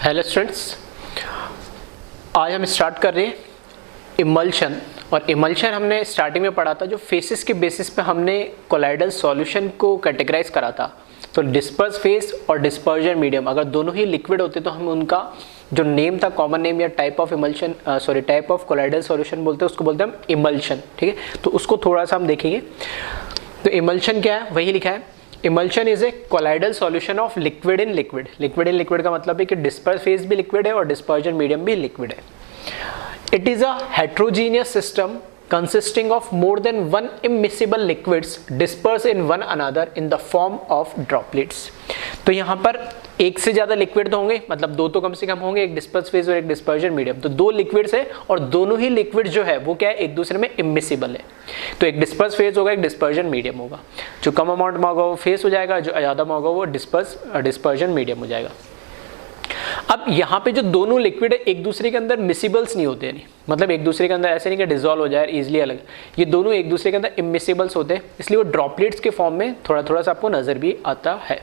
Hello students, आज हम start कर रहे हैं इमल्शन। और इमल्शन हमने स्टार्टिंग में पढ़ा था, जो फेसेस के बेसिस पे हमने कोलाइडल सॉल्यूशन को कैटेगराइज करा था। तो डिस्पर्स फेस और डिस्पर्जन मीडियम अगर दोनों ही लिक्विड होते तो हम उनका जो नेम था, कॉमन नेम या type of emulsion type of colloidal solution बोलते हैं, उसको बोलते हैं हम इमल्शन। ठीक है, तो उसको थोड़ा सा हम देखेंगे। तो इमल्शन क्या है, वही लिखा है, emulsion is a colloidal solution of liquid in liquid. Liquid in liquid का मतलब है कि डिस्पर्स फेस भी लिक्विड है और डिस्पर्जन मीडियम भी लिक्विड है। It is a heterogeneous system consisting of more than one immiscible liquids dispersed in one another in the form of droplets। तो यहाँ पर एक से ज्यादा लिक्विड तो होंगे, मतलब दो तो कम से कम होंगे, एक डिस्पर्स फेज और एक डिस्पर्जन मीडियम। तो दो लिक्विड्स है और दोनों ही लिक्विड जो है वो क्या है, एक दूसरे में इमिसिबल है। तो एक डिस्पर्स फेज होगा, एक डिस्पर्जन मीडियम होगा। जो कम अमाउंट में होगा वो फेस हो जाएगा, जो ज्यादा में होगा वो डिस्पर्जन मीडियम हो जाएगा। अब यहाँ पे जो दोनों लिक्विड है एक दूसरे के अंदर मिसिबल्स नहीं होते, नहीं मतलब एक दूसरे के अंदर ऐसे नहीं कि डिजोल्व हो जाए इजीली अलग, ये दोनों एक दूसरे के अंदर इमिसिबल्स होते हैं, इसलिए वो ड्रॉपलेट्स के फॉर्म में थोड़ा थोड़ा सा आपको नजर भी आता है।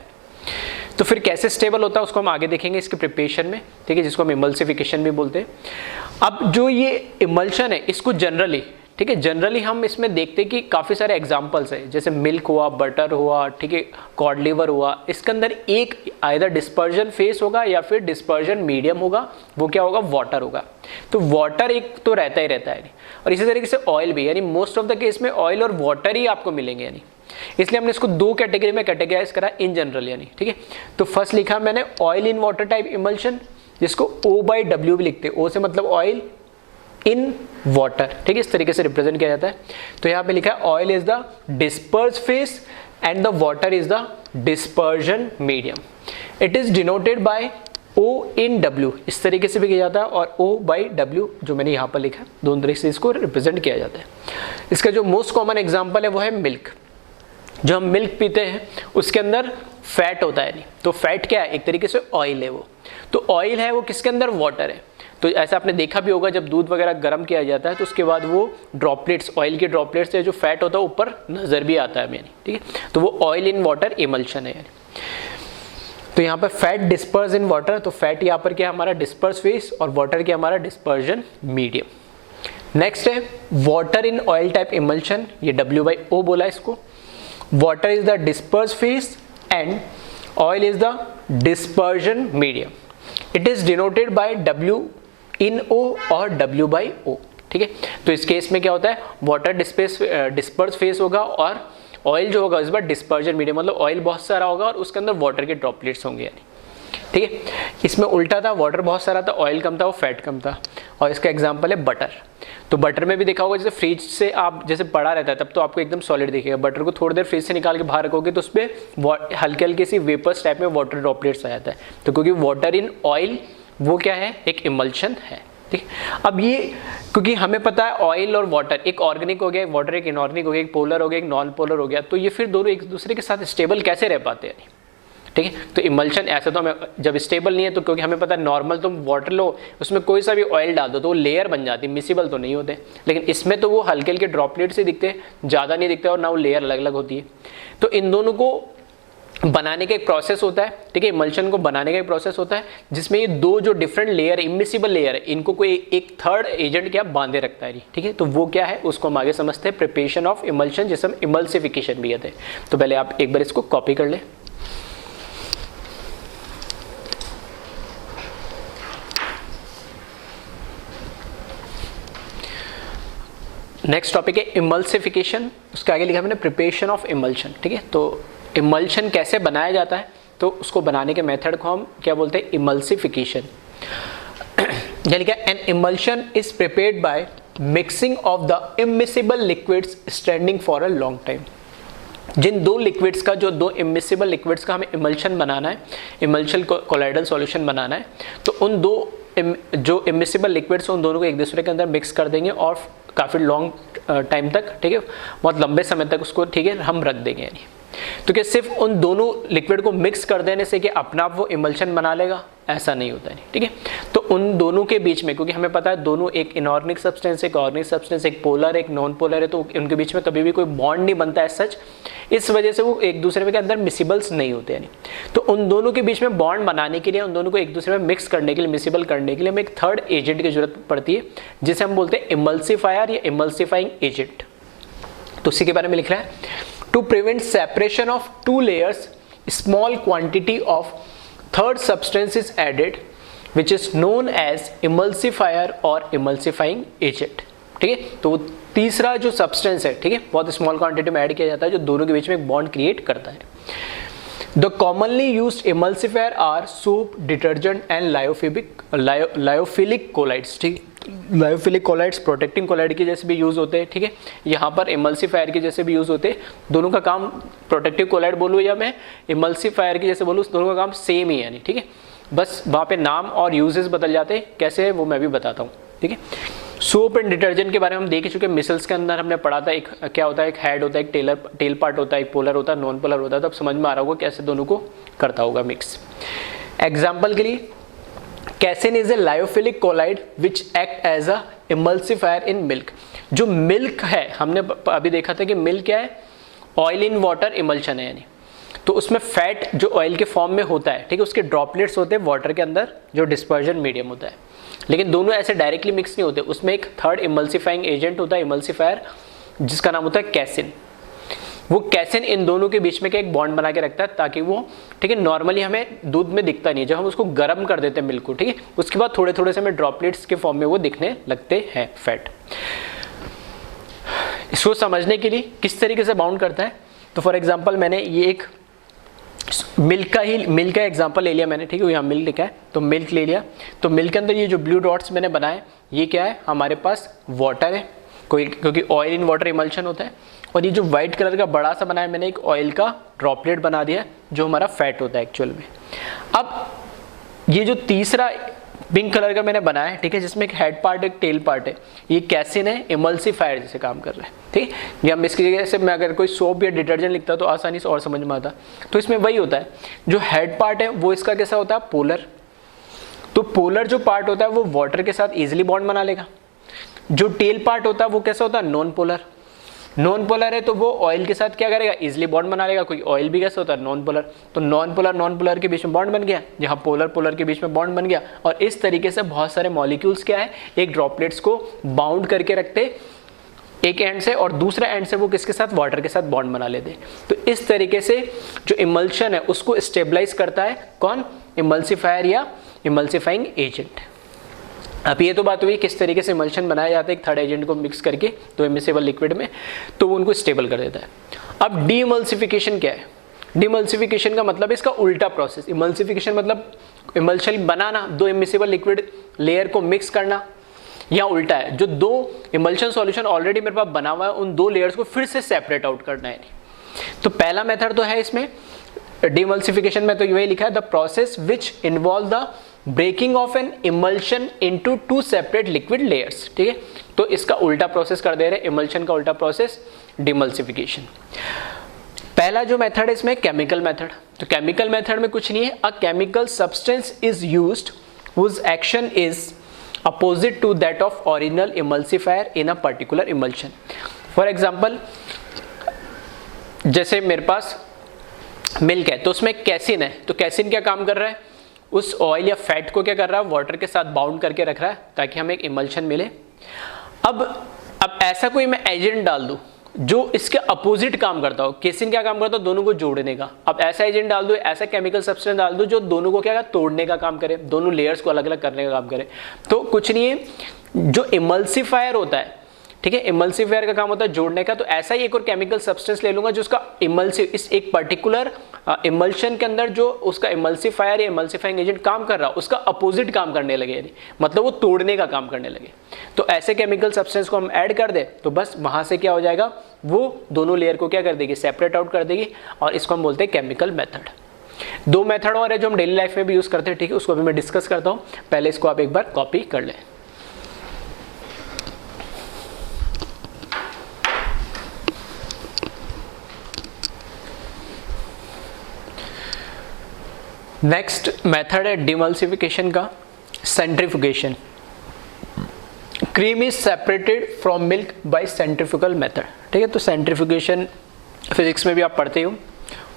तो फिर कैसे स्टेबल होता है उसको हम आगे देखेंगे इसके प्रिपरेशन में, ठीक है, जिसको हम इमल्सिफिकेशन भी बोलते हैं। अब जो ये इमल्शन है इसको जनरली, ठीक है, जनरली हम इसमें देखते हैं कि काफ़ी सारे एग्जांपल्स है, जैसे मिल्क हुआ, बटर हुआ, ठीक है, कॉड लिवर हुआ। इसके अंदर एक आइदर डिस्पर्जन फेस होगा या फिर डिस्पर्जन मीडियम होगा, वो क्या होगा, वाटर होगा। तो वाटर एक तो रहता ही रहता है, और इसी तरीके से ऑयल भी, यानी मोस्ट ऑफ द केस में ऑयल और वाटर ही आपको मिलेंगे, यानी इसलिए हमने इसको दो कैटेगरी में कैटेगराइज करा इन जनरल, यानी ठीक है। तो फर्स्ट लिखा मैंने oil in water type emulsion, जिसको O/W भी लिखते हैं। O से मतलब ऑयल, इन वाटर, ठीक है, इस तरीके से रिप्रेजेंट किया जाता है। तो यहाँ पे लिखा है oil is the disperse phase and the water is the dispersion medium. It is denoted by O/W, इस तरीके से भी किया जाता है, और O/W जो मैंने यहाँ पर लिखा है, दोनों तरीके से इसको रिप्रेजेंट किया जाता है। इसका जो मोस्ट कॉमन एग्जाम्पल है वो है मिल्क। जो हम मिल्क पीते हैं उसके अंदर फैट होता है, नहीं तो फैट क्या है, एक तरीके से ऑयल है वो। तो ऑयल है वो किसके अंदर, वाटर है। तो ऐसा आपने देखा भी होगा, जब दूध वगैरह गर्म किया जाता है तो उसके बाद वो ड्रॉपलेट्स, ऑयल के ड्रॉपलेट्स से जो फैट होता है ऊपर नजर भी आता है, यानी ठीक है। तो वो ऑयल इन वाटर इमल्शन है। तो यहाँ पर फैट डिस्पर्स इन वाटर, तो फैट यहाँ पर क्या हमारा डिस्पर्स फेस और वाटर क्या हमारा डिस्पर्जन मीडियम। नेक्स्ट है water in oil type emulsion, ये W/O बोला इसको। Water is the disperse phase and oil is the dispersion medium. It is denoted by W/O और W/O, ठीक है। तो इस केस में क्या होता है, वाटर डिस्पर्स फेस होगा और ऑयल जो होगा इस बार डिस्पर्जन मीडियम, मतलब ऑयल बहुत सारा होगा और उसके अंदर वाटर के ड्रॉपलेट्स होंगे, यानी ठीक है। इसमें उल्टा था, वाटर बहुत सारा था, ऑयल कम था, वो फैट कम था। और इसका एग्जांपल है बटर। तो बटर में भी देखा होगा, जैसे फ्रिज से आप जैसे पड़ा रहता है तब तो आपको एकदम सॉलिड दिखेगा, बटर को थोड़ी देर फ्रिज से निकाल के बाहर रखोगे तो उस पर हल्के हल्के सी वेपर्स टाइप में वाटर ड्रॉपलेट्स आ जाता है। तो क्योंकि वाटर इन ऑयल वो क्या है, एक इमल्शन है, ठीक। अब ये क्योंकि हमें पता है ऑयल और वाटर एक ऑर्गेनिक हो गया, वाटर एक इनऑर्गेनिक हो गया, एक पोलर हो गया, एक नॉन पोलर हो गया, तो ये फिर दोनों एक दूसरे के साथ स्टेबल कैसे रह पाते हैं, ठीक है। तो इमल्शन ऐसा तो हमें जब स्टेबल नहीं है, तो क्योंकि हमें पता है नॉर्मल तुम वाटर लो उसमें कोई सा भी ऑयल डाल दो तो वो लेयर बन जाती है, मिसिबल तो नहीं होते। लेकिन इसमें तो वो हल्के हल्के ड्रॉपलेट से दिखते हैं, ज़्यादा नहीं दिखते, और ना वो लेयर अलग अलग होती है। तो इन दोनों को बनाने का एक प्रोसेस होता है, ठीक है, इमल्शन को बनाने का एक प्रोसेस होता है, जिसमें ये दो जो डिफरेंट लेयर, इमिसिबल लेयर है, इनको कोई एक थर्ड एजेंट क्या बांधे रखता है, ठीक है। तो वो क्या है उसको हम आगे समझते हैं, प्रिपरेशन ऑफ इमल्शन, जिसे हम इमल्सिफिकेशन भी कहते हैं। तो पहले आप एक बार इसको कॉपी कर लें। नेक्स्ट टॉपिक है इमल्सिफिकेशन, उसके आगे लिखा मैंने प्रिपरेशन ऑफ इमल्शन, ठीक है। तो इमल्शन कैसे बनाया जाता है, तो उसको बनाने के मेथड को हम क्या बोलते हैं, इमल्सिफिकेशन। यानी क्या, an emulsion is prepared by mixing of the immiscible liquids standing for a long time. जिन दो लिक्विड्स का, जो दो इमिसिबल लिक्विड्स का हमें इमल्शन बनाना है, इमल्शन कोलाइडल सॉल्यूशन बनाना है, तो उन दो जो इमिसिबल लिक्विड्स उन दोनों को एक दूसरे के अंदर मिक्स कर देंगे और काफ़ी लॉन्ग टाइम तक, ठीक है, बहुत लंबे समय तक उसको, ठीक है, हम रख देंगे, यानी तो क्या सिर्फ उन दोनों लिक्विड को मिक्स कर देने से कि अपना आप वो इमल्शन बना लेगा? ऐसा नहीं होता है, ठीक है। तो उन दोनों के बीच में, क्योंकि हमें पता है दोनों एक इनऑर्गेनिक सब्सटेंस, एक ऑर्गेनिक सब्सटेंस, एक पोलर एक नॉन पोलर है, तो उनके बीच में कभी भी कोई बॉन्ड नहीं बनता है सच। इस वजह से वो एक दूसरे के अंदर मिसिबल्स नहीं होते हैं। तो उन दोनों के बीच में बॉन्ड बनाने के लिए, उन दोनों को एक दूसरे में मिक्स करने के लिए, मिसिबल करने के लिए हमें एक थर्ड एजेंट की जरूरत पड़ती है, जिसे हम बोलते हैं इमल्सिफायर या इमल्सिफाइंग एजेंट। तो उसी के बारे में लिख रहा है, to prevent separation of two layers small quantity of third substance is added which is known as emulsifier और इमल्सिफाइंग एजेंट, ठीक है। तो तीसरा जो सब्सटेंस है, ठीक है, बहुत स्मॉल क्वांटिटी में ऐड किया जाता है जो दोनों के बीच में एक बॉन्ड क्रिएट करता है। The commonly used emulsifier are soap, detergent and lyophilic colloids, ठीक है। लायोफिलिक कोलाइड्स प्रोटेक्टिंग कोलाइड के जैसे भी यूज होते हैं, ठीक है। यहाँ पर इमल्सिफायर के जैसे भी यूज होते हैं। दोनों का काम, प्रोटेक्टिव कोलाइड बोलूँ या मैं इमल्सिफायर के जैसे बोलूँ, दोनों का काम सेम ही है, नहीं, ठीक है। बस वहाँ पे नाम और यूजेस बदल जाते हैं, कैसे है वो मैं भी बताता हूँ, ठीक है। सोप एंड डिटर्जेंट के बारे में हम देख चुके हैं। मिसल्स के अंदर हमने पढ़ा था, एक क्या होता है, एक हेड होता है, एक टेल पार्ट होता है, एक पोलर होता है, नॉन पोलर होता है। तो अब समझ में आ रहा होगा कैसे दोनों को करता होगा मिक्स। एग्जाम्पल के लिए, casein is a lyophilic colloid which act as a emulsifier in milk. जो मिल्क है, हमने अभी देखा था कि मिल्क क्या है, ऑयल इन वाटर इमल्शन है, यानी तो उसमें फैट जो ऑयल के फॉर्म में होता है, ठीक है, उसके ड्रॉपलेट्स होते हैं वाटर के अंदर जो डिस्पर्जन मीडियम होता है। लेकिन दोनों ऐसे डायरेक्टली मिक्स नहीं होते, उसमें एक थर्ड इमल्सिफाइंग एजेंट होता है, इमल्सिफायर, जिसका नाम होता है कैसिन। वो कैसिन इन दोनों के बीच में एक बॉन्ड बना के रखता है ताकि वो, ठीक है, नॉर्मली हमें दूध में दिखता नहीं है, जब हम उसको गर्म कर देते हैं मिल्क को, ठीक है, उसके बाद थोड़े थोड़े से हमें ड्रॉपलेट्स के फॉर्म में वो दिखने लगते हैं फैट। इसको समझने के लिए किस तरीके से बाउंड करता है, तो फॉर एग्जाम्पल मैंने ये एक मिल्क का एग्जांपल ले लिया मैंने, ठीक है, यहाँ मिल्क लिखा है तो मिल्क ले लिया। तो मिल्क के अंदर ये जो ब्लू डॉट्स मैंने बनाए, ये क्या है, हमारे पास वाटर है, कोई, क्योंकि ऑयल इन वाटर इमल्शन होता है। और ये जो व्हाइट कलर का बड़ा सा बनाया मैंने, एक ऑयल का ड्रॉपलेट बना दिया जो हमारा फैट होता है एक्चुअल में। अब ये जो तीसरा पिंक कलर का मैंने बनाया है, ठीक है, जिसमें एक हेड पार्ट एक टेल पार्ट है, ये कैसिन है, इमल्सिफायर जैसे काम कर रहा है, ठीक है। या इसकी जगह से मैं अगर कोई सोप या डिटर्जेंट लिखता तो आसानी से और समझ में आता। तो इसमें वही होता है, जो हेड पार्ट है वो इसका कैसा होता है, पोलर। तो पोलर जो पार्ट होता है वो वाटर के साथ इजिली बॉन्ड बना लेगा। जो टेल पार्ट होता है वो कैसा होता है, नॉन पोलर। नॉन पोलर है तो वो ऑयल के साथ क्या करेगा, इजिली बॉन्ड बना लेगा। कोई ऑयल भी कैसा होता है, नॉन पोलर। तो नॉन पोलर के बीच में बॉन्ड बन गया, जहाँ पोलर के बीच में बॉन्ड बन गया। और इस तरीके से बहुत सारे मॉलिक्यूल्स क्या है, एक ड्रॉपलेट्स को बाउंड करके रखते एक एंड से, और दूसरे एंड से वो किसके साथ, वाटर के साथ बॉन्ड बना लेते। तो इस तरीके से जो इमल्शन है उसको स्टेबलाइज करता है कौन, इमल्सिफायर या इमल्सिफाइंग एजेंट। अब ये तो बात हुई किस तरीके से इमल्शन बनाया जाता है एक थर्ड एजेंट को मिक्स करके तो इमिसिबल लिक्विड में, तो वो उनको स्टेबल कर देता है। अब डीइमल्सिफिकेशन क्या है, डीइमल्सिफिकेशन का मतलब इसका उल्टा प्रोसेस। इमल्सिफिकेशन मतलब इमल्शन बनाना, दो इमिसिबल लिक्विड लेयर को मिक्स करना, या उल्टा है, जो दो इमल्शन सॉल्यूशन ऑलरेडी मेरे पास बना हुआ है उन दो लेयर्स को फिर से सेपरेट आउट करना है। तो पहला मेथड तो है इसमें डीइमल्सिफिकेशन में, तो यही लिखा है, the process which involve the breaking of an emulsion into two separate liquid layers, ठीक है। तो इसका उल्टा प्रोसेस कर दे रहे हैं, इमल्शन का उल्टा प्रोसेस डीइमल्सिफिकेशन। पहला जो मेथड है इसमें केमिकल मेथड। तो केमिकल मेथड में कुछ नहीं है, a chemical substance is used whose action is opposite to that of original emulsifier in a particular emulsion. For example, जैसे मेरे पास मिल्क है तो उसमें कैसिन है, तो कैसिन क्या काम कर रहा है, उस ऑयल या फैट को क्या कर रहा है, वाटर के साथ बाउंड करके रख रहा है ताकि हमें एक इमल्शन मिले। अब ऐसा कोई मैं एजेंट डाल दूं जो इसके अपोजिट काम करता हो, कैसिन क्या काम करता हो, दोनों को जोड़ने का। अब ऐसा एजेंट डाल दो, ऐसा केमिकल सब्सटेंस डाल दो जो दोनों को क्या तोड़ने का काम करे, दोनों लेयर्स को अलग अलग करने का काम करे। तो कुछ नहीं है, जो इमल्सिफायर होता है, ठीक है, इमल्सिफायर का काम होता है जोड़ने का। तो ऐसा ही एक और केमिकल सब्सटेंस ले लूंगा जो उसका इमल्सिव, इस एक पर्टिकुलर इमल्शन के अंदर जो उसका इमल्सिफायर या इमल्सिफाइंग एजेंट काम कर रहा है उसका अपोजिट काम करने लगे, यानी मतलब वो तोड़ने का काम करने लगे। तो ऐसे केमिकल सब्सटेंस को हम ऐड कर दे तो बस वहां से क्या हो जाएगा, वो दोनों लेयर को क्या कर देगी, सेपरेट आउट कर देगी, और इसको हम बोलते हैं केमिकल मेथड। दो मेथड और है जो हम डेली लाइफ में भी यूज करते हैं, ठीक है, उसको भी मैं डिस्कस करता हूँ। पहले इसको आप एक बार कॉपी कर लें। नेक्स्ट मेथड है डिमल्सिफिकेशन का, centrifugation. Cream is separated from milk bye centrifugal method. ठीक है, तो सेंट्रीफ्यूगेशन फिजिक्स में भी आप पढ़ते हो।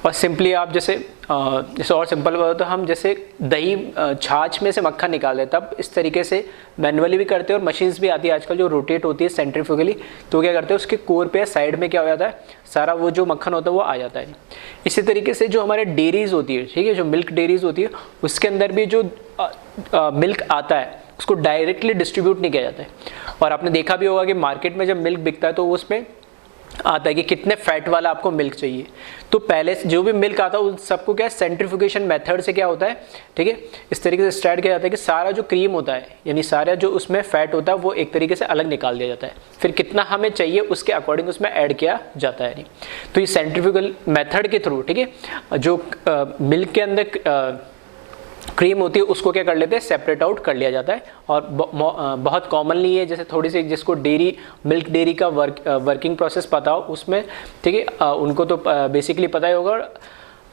और सिंपली आप जैसे और सिंपल बताओ तो हम जैसे दही छाछ में से मक्खन निकालते हैं, तब इस तरीके से मैनुअली भी करते हैं, और मशीन्स भी आती है आजकल जो रोटेट होती है सेंट्रीफ्यूगली। तो क्या करते हैं, उसके कोर पे साइड में क्या हो जाता है, सारा वो जो मक्खन होता है वो आ जाता है। इसी तरीके से जो हमारे डेयरीज होती है, ठीक है, जो मिल्क डेयरीज होती है, उसके अंदर भी जो मिल्क आता है उसको डायरेक्टली डिस्ट्रीब्यूट नहीं किया जाता है। और आपने देखा भी होगा कि मार्केट में जब मिल्क बिकता है तो उसमें आता है कि कितने फैट वाला आपको मिल्क चाहिए। तो पहले से जो भी मिल्क आता है उन सबको क्या है, सेंट्रीफ्यूगेशन मेथड से क्या होता है, ठीक है, इस तरीके से स्टार्ट किया जाता है कि सारा जो क्रीम होता है, यानी सारा जो उसमें फैट होता है वो एक तरीके से अलग निकाल दिया जाता है। फिर कितना हमें चाहिए उसके अकॉर्डिंग उसमें ऐड किया जाता है। नहीं तो ये सेंट्रीफ्यूगल मेथड के थ्रू, ठीक है, जो मिल्क के अंदर क्रीम होती है उसको क्या कर लेते हैं, सेपरेट आउट कर लिया जाता है। और बहुत कॉमनली है, जैसे थोड़ी सी जिसको डेयरी मिल्क डेयरी का वर्किंग प्रोसेस पता हो उसमें, ठीक है, उनको तो बेसिकली पता ही होगा,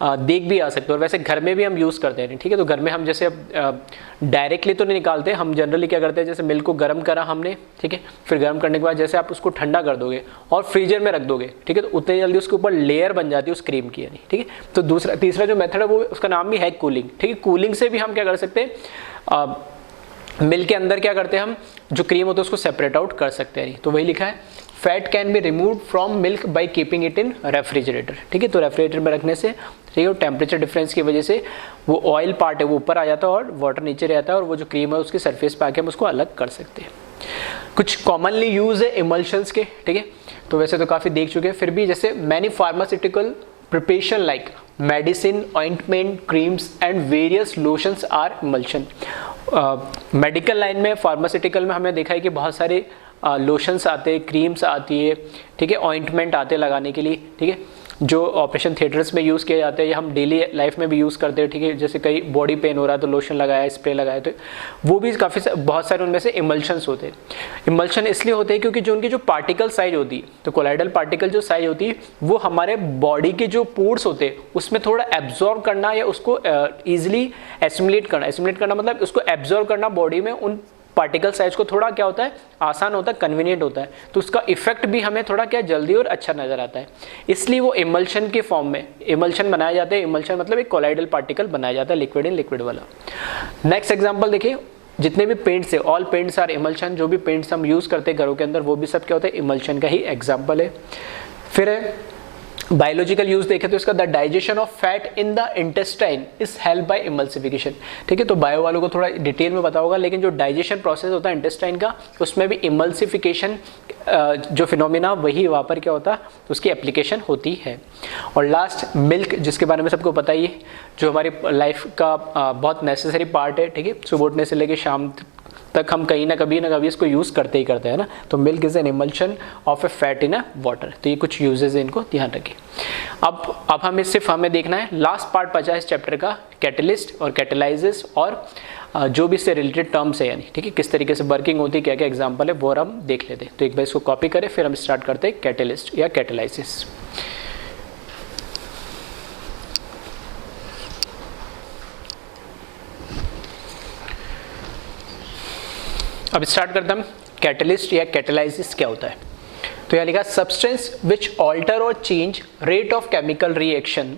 देख भी आ सकते हो। और वैसे घर में भी हम यूज़ करते हैं, ठीक है। तो घर में हम जैसे डायरेक्टली तो नहीं निकालते, हम जनरली क्या करते हैं, जैसे मिल्क को गर्म करा हमने, ठीक है, फिर गर्म करने के बाद जैसे आप उसको ठंडा कर दोगे और फ्रीजर में रख दोगे, ठीक है, तो उतनी जल्दी उसके ऊपर लेयर बन जाती है उस क्रीम की, यानी, ठीक है। तो तीसरा जो मेथड है वो उसका नाम भी है कूलिंग, ठीक है। कूलिंग से भी हम क्या कर सकते हैं, मिल्क के अंदर क्या करते हैं, हम जो क्रीम होता है उसको सेपरेट आउट कर सकते हैं। तो वही लिखा है, fat can be remove from milk by keeping it in refrigerator, ठीक है। तो रेफ्रिजरेटर में रखने से, ठीक है, टेम्परेचर डिफरेंस की वजह से वो ऑयल पार्ट है वो ऊपर आ जाता है और वाटर नीचे रहता है, और वो जो क्रीम है उसकी सरफेस पे आके हम उसको अलग कर सकते हैं। कुछ कॉमनली यूज है इमल्शंस के, ठीक है, तो वैसे तो काफ़ी देख चुके हैं, फिर भी जैसे many pharmaceutical preparation like medicine, ointment, creams and various lotions are emulsion. Medical line में, फार्मास्यूटिकल में हमने देखा है कि बहुत सारे लोशंस आते हैं, क्रीम्स आती है, ठीक है, ऑइंटमेंट आते हैं लगाने के लिए, ठीक है, जो ऑपरेशन थिएटर्स में यूज़ किए जाते हैं या हम डेली लाइफ में भी यूज़ करते हैं, ठीक है। जैसे कई बॉडी पेन हो रहा है तो लोशन लगाया, स्प्रे लगाया, तो वो भी काफ़ी बहुत सारे उनमें से इमल्शंस होते हैं। इमल्शन इसलिए होते हैं क्योंकि जो उनकी जो पार्टिकल साइज होती है, तो कोलाइडल पार्टिकल जो साइज होती है वो हमारे बॉडी के जो पोर्स होते हैं उसमें थोड़ा एब्जॉर्ब करना या उसको ईजिली एसिमुलेट करना मतलब उसको एब्जॉर्ब करना बॉडी में, उन पार्टिकल साइज को थोड़ा क्या होता है, आसान होता है, कन्वीनियंट होता है, तो उसका इफेक्ट भी हमें थोड़ा क्या जल्दी और अच्छा नजर आता है। इसलिए वो इमल्शन के फॉर्म में इमल्शन बनाया जाता है। इमल्शन मतलब एक कोलाइडल पार्टिकल बनाया जाता है, लिक्विड इन लिक्विड वाला। नेक्स्ट एग्जांपल देखिए, जितने भी पेंट्स है, ऑल पेंट्स आर इमल्शन। जो भी पेंट्स हम यूज करते हैं घरों के अंदर वो भी सब क्या होता है, इमल्शन का ही एग्जाम्पल है। फिर है बायोलॉजिकल यूज देखें तो इसका the digestion of fat in the intestine is help by emulsification, ठीक है। तो बायो वालों को थोड़ा डिटेल में पता होगा, लेकिन जो डाइजेशन प्रोसेस होता है इंटेस्टाइन का, उसमें भी इमल्सिफिकेशन जो फिनोमिना वही वहाँ पर क्या होता है, उसकी एप्लीकेशन होती है। और लास्ट मिल्क, जिसके बारे में सबको पता ही है, जो हमारी लाइफ का बहुत नेसेसरी पार्ट है, ठीक है। सुबह उठने से लेकर शाम तक हम कहीं ना कभी इसको यूज़ करते ही करते हैं ना। तो milk is an emulsion of A fat in a water. तो ये कुछ यूजेस है, इनको ध्यान रखें। अब हमें देखना है लास्ट पार्ट बचा है इस चैप्टर का, कैटलिस्ट और कैटलाइसिस, और जो भी इससे रिलेटेड टर्म्स है, यानी, ठीक है, किस तरीके से वर्किंग होती है, क्या क्या एग्जाम्पल है, वो हम देख लेते हैं। तो एक बार इसको कॉपी करें, फिर हम स्टार्ट करते हैं कैटलिस्ट या कैटलाइसिस। अब स्टार्ट करते हैं, कैटलिस्ट या कैटलाइसिस क्या होता है। तो यहाँ लिखा, सब्सटेंस विच ऑल्टर और change rate of chemical reaction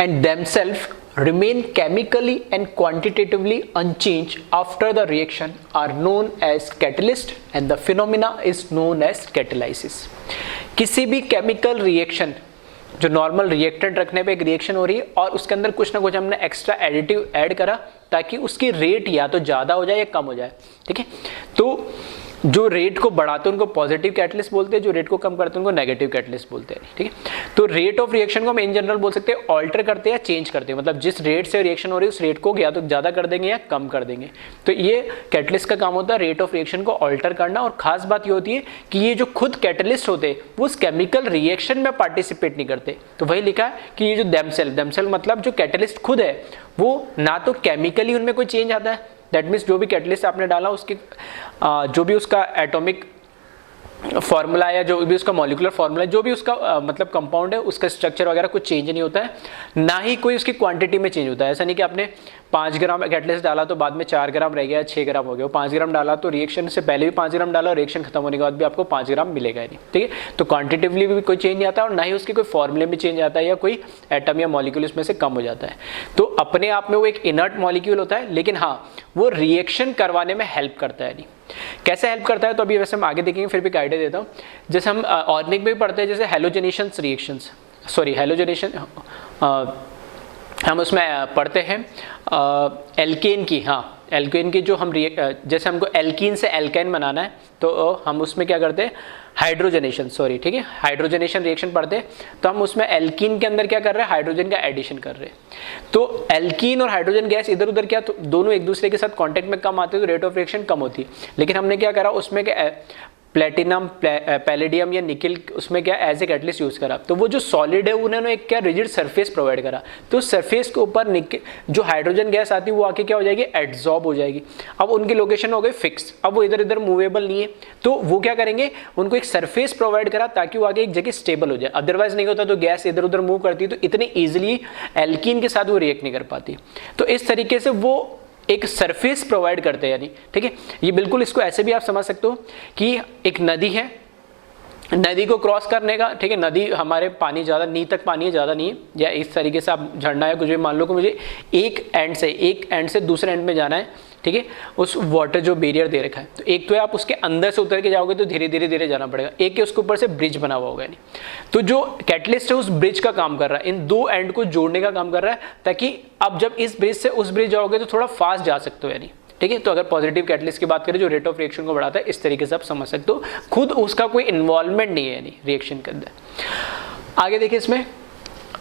and themselves remain chemically and quantitatively unchanged after the reaction are known as catalyst and the phenomena is known as catalysis। किसी भी केमिकल रिएक्शन, जो normal reactant रखने पे एक reaction हो रही है और उसके अंदर कुछ ना कुछ हमने एक्स्ट्रा एडिटिव ऐड करा ताकि उसकी रेट या तो ज़्यादा हो जाए या कम हो जाए, ठीक है। तो जो रेट को बढ़ाते हैं उनको पॉजिटिव कैटलिस्ट बोलते हैं, जो रेट को कम करते हैं उनको नेगेटिव कैटलिस्ट बोलते हैं, ठीक है। तो रेट ऑफ रिएक्शन को हम इन जनरल बोल सकते हैं ऑल्टर करते हैं या चेंज करते हैं, मतलब जिस रेट से रिएक्शन हो रही है उस रेट को या तो ज़्यादा कर देंगे या कम कर देंगे। तो ये कैटलिस्ट का काम होता है, रेट ऑफ रिएक्शन को ऑल्टर करना। और खास बात ये होती है कि ये जो खुद कैटलिस्ट होते हैं वो उस केमिकल रिएक्शन में पार्टिसिपेट नहीं करते। तो वही लिखा है कि ये जो देमसेल्फ मतलब जो कैटलिस्ट खुद है वो ना तो केमिकली उनमें कोई चेंज आता है, दैट मीन्स जो भी कैटलिस्ट आपने डाला उसके जो भी उसका एटॉमिक फॉर्मूला या जो भी उसका मॉलिक्यूलर फॉर्मूला, जो भी उसका मतलब कंपाउंड है, उसका स्ट्रक्चर वगैरह कुछ चेंज नहीं होता है, ना ही कोई उसकी क्वांटिटी में चेंज होता है। ऐसा नहीं कि आपने 5 ग्राम कैटलिस्ट डाला तो बाद में 4 ग्राम रह गया, 6 ग्राम हो गया। 5 ग्राम डाला तो रिएक्शन से पहले भी 5 ग्राम डाला और रिएक्शन खत्म होने के बाद भी आपको 5 ग्राम मिलेगा नहीं, ठीक है। तो क्वांटिटिवली भी कोई चेंज नहीं आता और ना ही उसके कोई फॉर्मूले में चेंज आता है या कोई एटम या मॉलिक्यूल उसमें से कम हो जाता है। तो अपने आप में वो एक इनर्ट मॉलिक्यूल होता है, लेकिन हाँ वो रिएक्शन करवाने में हेल्प करता है। नहीं कैसे हेल्प करता है तो अभी वैसे हम आगे देखेंगे, फिर भी एक आइडिया देता हूँ। जैसे हम ऑर्गेनिक में भी पढ़ते हैं, जैसे हेलोजनेशन रिएक्शंस, सॉरी हेलोजनेशन हम उसमें पढ़ते हैं एल्केन की, हाँ एल्केन की जो हम जैसे हमको एल्कीन से एल्केन बनाना है तो हम उसमें क्या करते हैं, हाइड्रोजनेशन, सॉरी ठीक है, हाइड्रोजनेशन रिएक्शन पढ़ते हैं। तो हम उसमें एल्कीन के अंदर क्या कर रहे हैं, हाइड्रोजन का एडिशन कर रहे हैं। तो एल्कीन और हाइड्रोजन गैस इधर उधर क्या, तो दोनों एक दूसरे के साथ कांटेक्ट में कम आते हैं तो रेट ऑफ रिएक्शन कम होती है। लेकिन हमने क्या करा उसमें क्या, प्लेटिनम पैलेडियम या निकल, उसमें क्या एज ए कैटलिस्ट यूज करा। तो वो जो सॉलिड है उन्होंने एक क्या रिजिड सरफेस प्रोवाइड करा, तो सरफेस के ऊपर जो हाइड्रोजन गैस आती है वो आके क्या हो जाएगी, एड्सॉर्ब हो जाएगी। अब उनकी लोकेशन हो गई फिक्स, अब वो इधर इधर मूवेबल नहीं है, तो वो क्या करेंगे, उनको एक सरफेस प्रोवाइड करा ताकि वो आगे एक जगह स्टेबल हो जाए। अदरवाइज नहीं होता तो गैस इधर उधर मूव करती तो इतनी ईजिली एल्कीन के साथ वो रिएक्ट नहीं कर पाती। तो इस तरीके से वो एक सरफेस प्रोवाइड करते हैं, यानी ठीक है। ये बिल्कुल इसको ऐसे भी आप समझ सकते हो कि एक नदी है, नदी को क्रॉस करने का, ठीक है, नदी हमारे पानी ज़्यादा नी तक पानी है, ज़्यादा नहीं है, या इस तरीके से आप झरना है कुछ भी मान लो कि मुझे एक एंड से दूसरे एंड में जाना है, ठीक है। उस वाटर जो बैरियर दे रखा है, तो एक तो है आप उसके अंदर से उतर के जाओगे तो धीरे धीरे जाना पड़ेगा, एक के उसके ऊपर से ब्रिज बना हुआ होगा। नहीं तो जो कैटलिस्ट है उस ब्रिज का काम कर रहा है, इन दो एंड को जोड़ने का काम कर रहा है, ताकि अब जब इस ब्रिज से उस ब्रिज जाओगे तो थोड़ा फास्ट जा सकते हो, यानी ठीक है। तो अगर पॉजिटिव कैटलिस्ट की बात करें जो रेट ऑफ रिएक्शन को बढ़ाता है, इस तरीके से आप समझ सकते हो, खुद उसका कोई इन्वॉल्वमेंट नहीं है यानी रिएक्शन के अंदर। आगे देखिए इसमें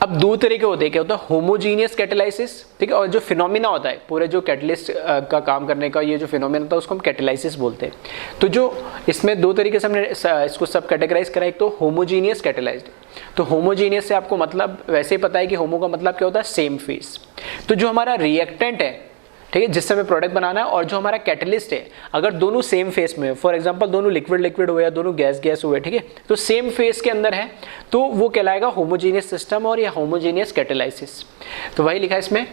अब दो तरीके होते हैं, क्या होता है होमोजीनियस कैटेलाइसिस, ठीक है, और जो फिनोमिना होता है पूरे जो कैटलिस्ट का काम करने का, ये जो फिनोमिना होता है उसको हम कैटेलाइसिस बोलते हैं। तो जो इसमें दो तरीके से हमने इसको सब कैटेगराइज करा, एक तो होमोजीनियस कैटेलाइज्ड। तो होमोजीनियस से आपको मतलब वैसे ही पता है कि होमो का मतलब क्या होता है, सेम फेस। तो जो हमारा रिएक्टेंट है, ठीक है, जिससे हमें प्रोडक्ट बनाना है, और जो हमारा कैटलिस्ट है, अगर दोनों सेम फेस में, फॉर एग्जांपल दोनों लिक्विड हुए या दोनों गैस हुए, ठीक है, तो सेम फेस के अंदर है तो वो कहलाएगा होमोजीनियस सिस्टम और या होमोजीनियस कैटेलाइसिस। तो वही लिखा है इसमें,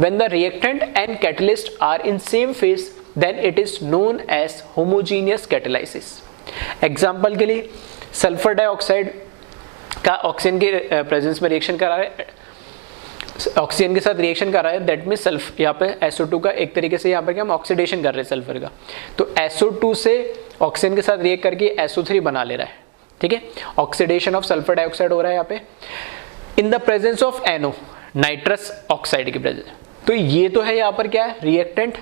when the reactant and catalyst are in same phase then it is known as homogeneous catalysis. Example के लिए सल्फर डाइऑक्साइड का ऑक्सीजन के प्रेजेंस में रिएक्शन करा है, ऑक्सीजन के साथ रिएक्शन कर रहा है, दैट मीन सल्फर, यहाँ पे SO2 का एक तरीके से यहाँ पर क्या हम ऑक्सीडेशन कर रहे हैं सल्फर का, तो SO2 से ऑक्सीजन के साथ रिएक्ट करके SO3 बना ले रहा है, ठीक है, ऑक्सीडेशन ऑफ सल्फर डाइऑक्साइड हो रहा है यहाँ पे इन the presence of NO, nitrous oxide की प्रेजेंस। तो ये तो है यहाँ पर क्या है रिएक्टेंट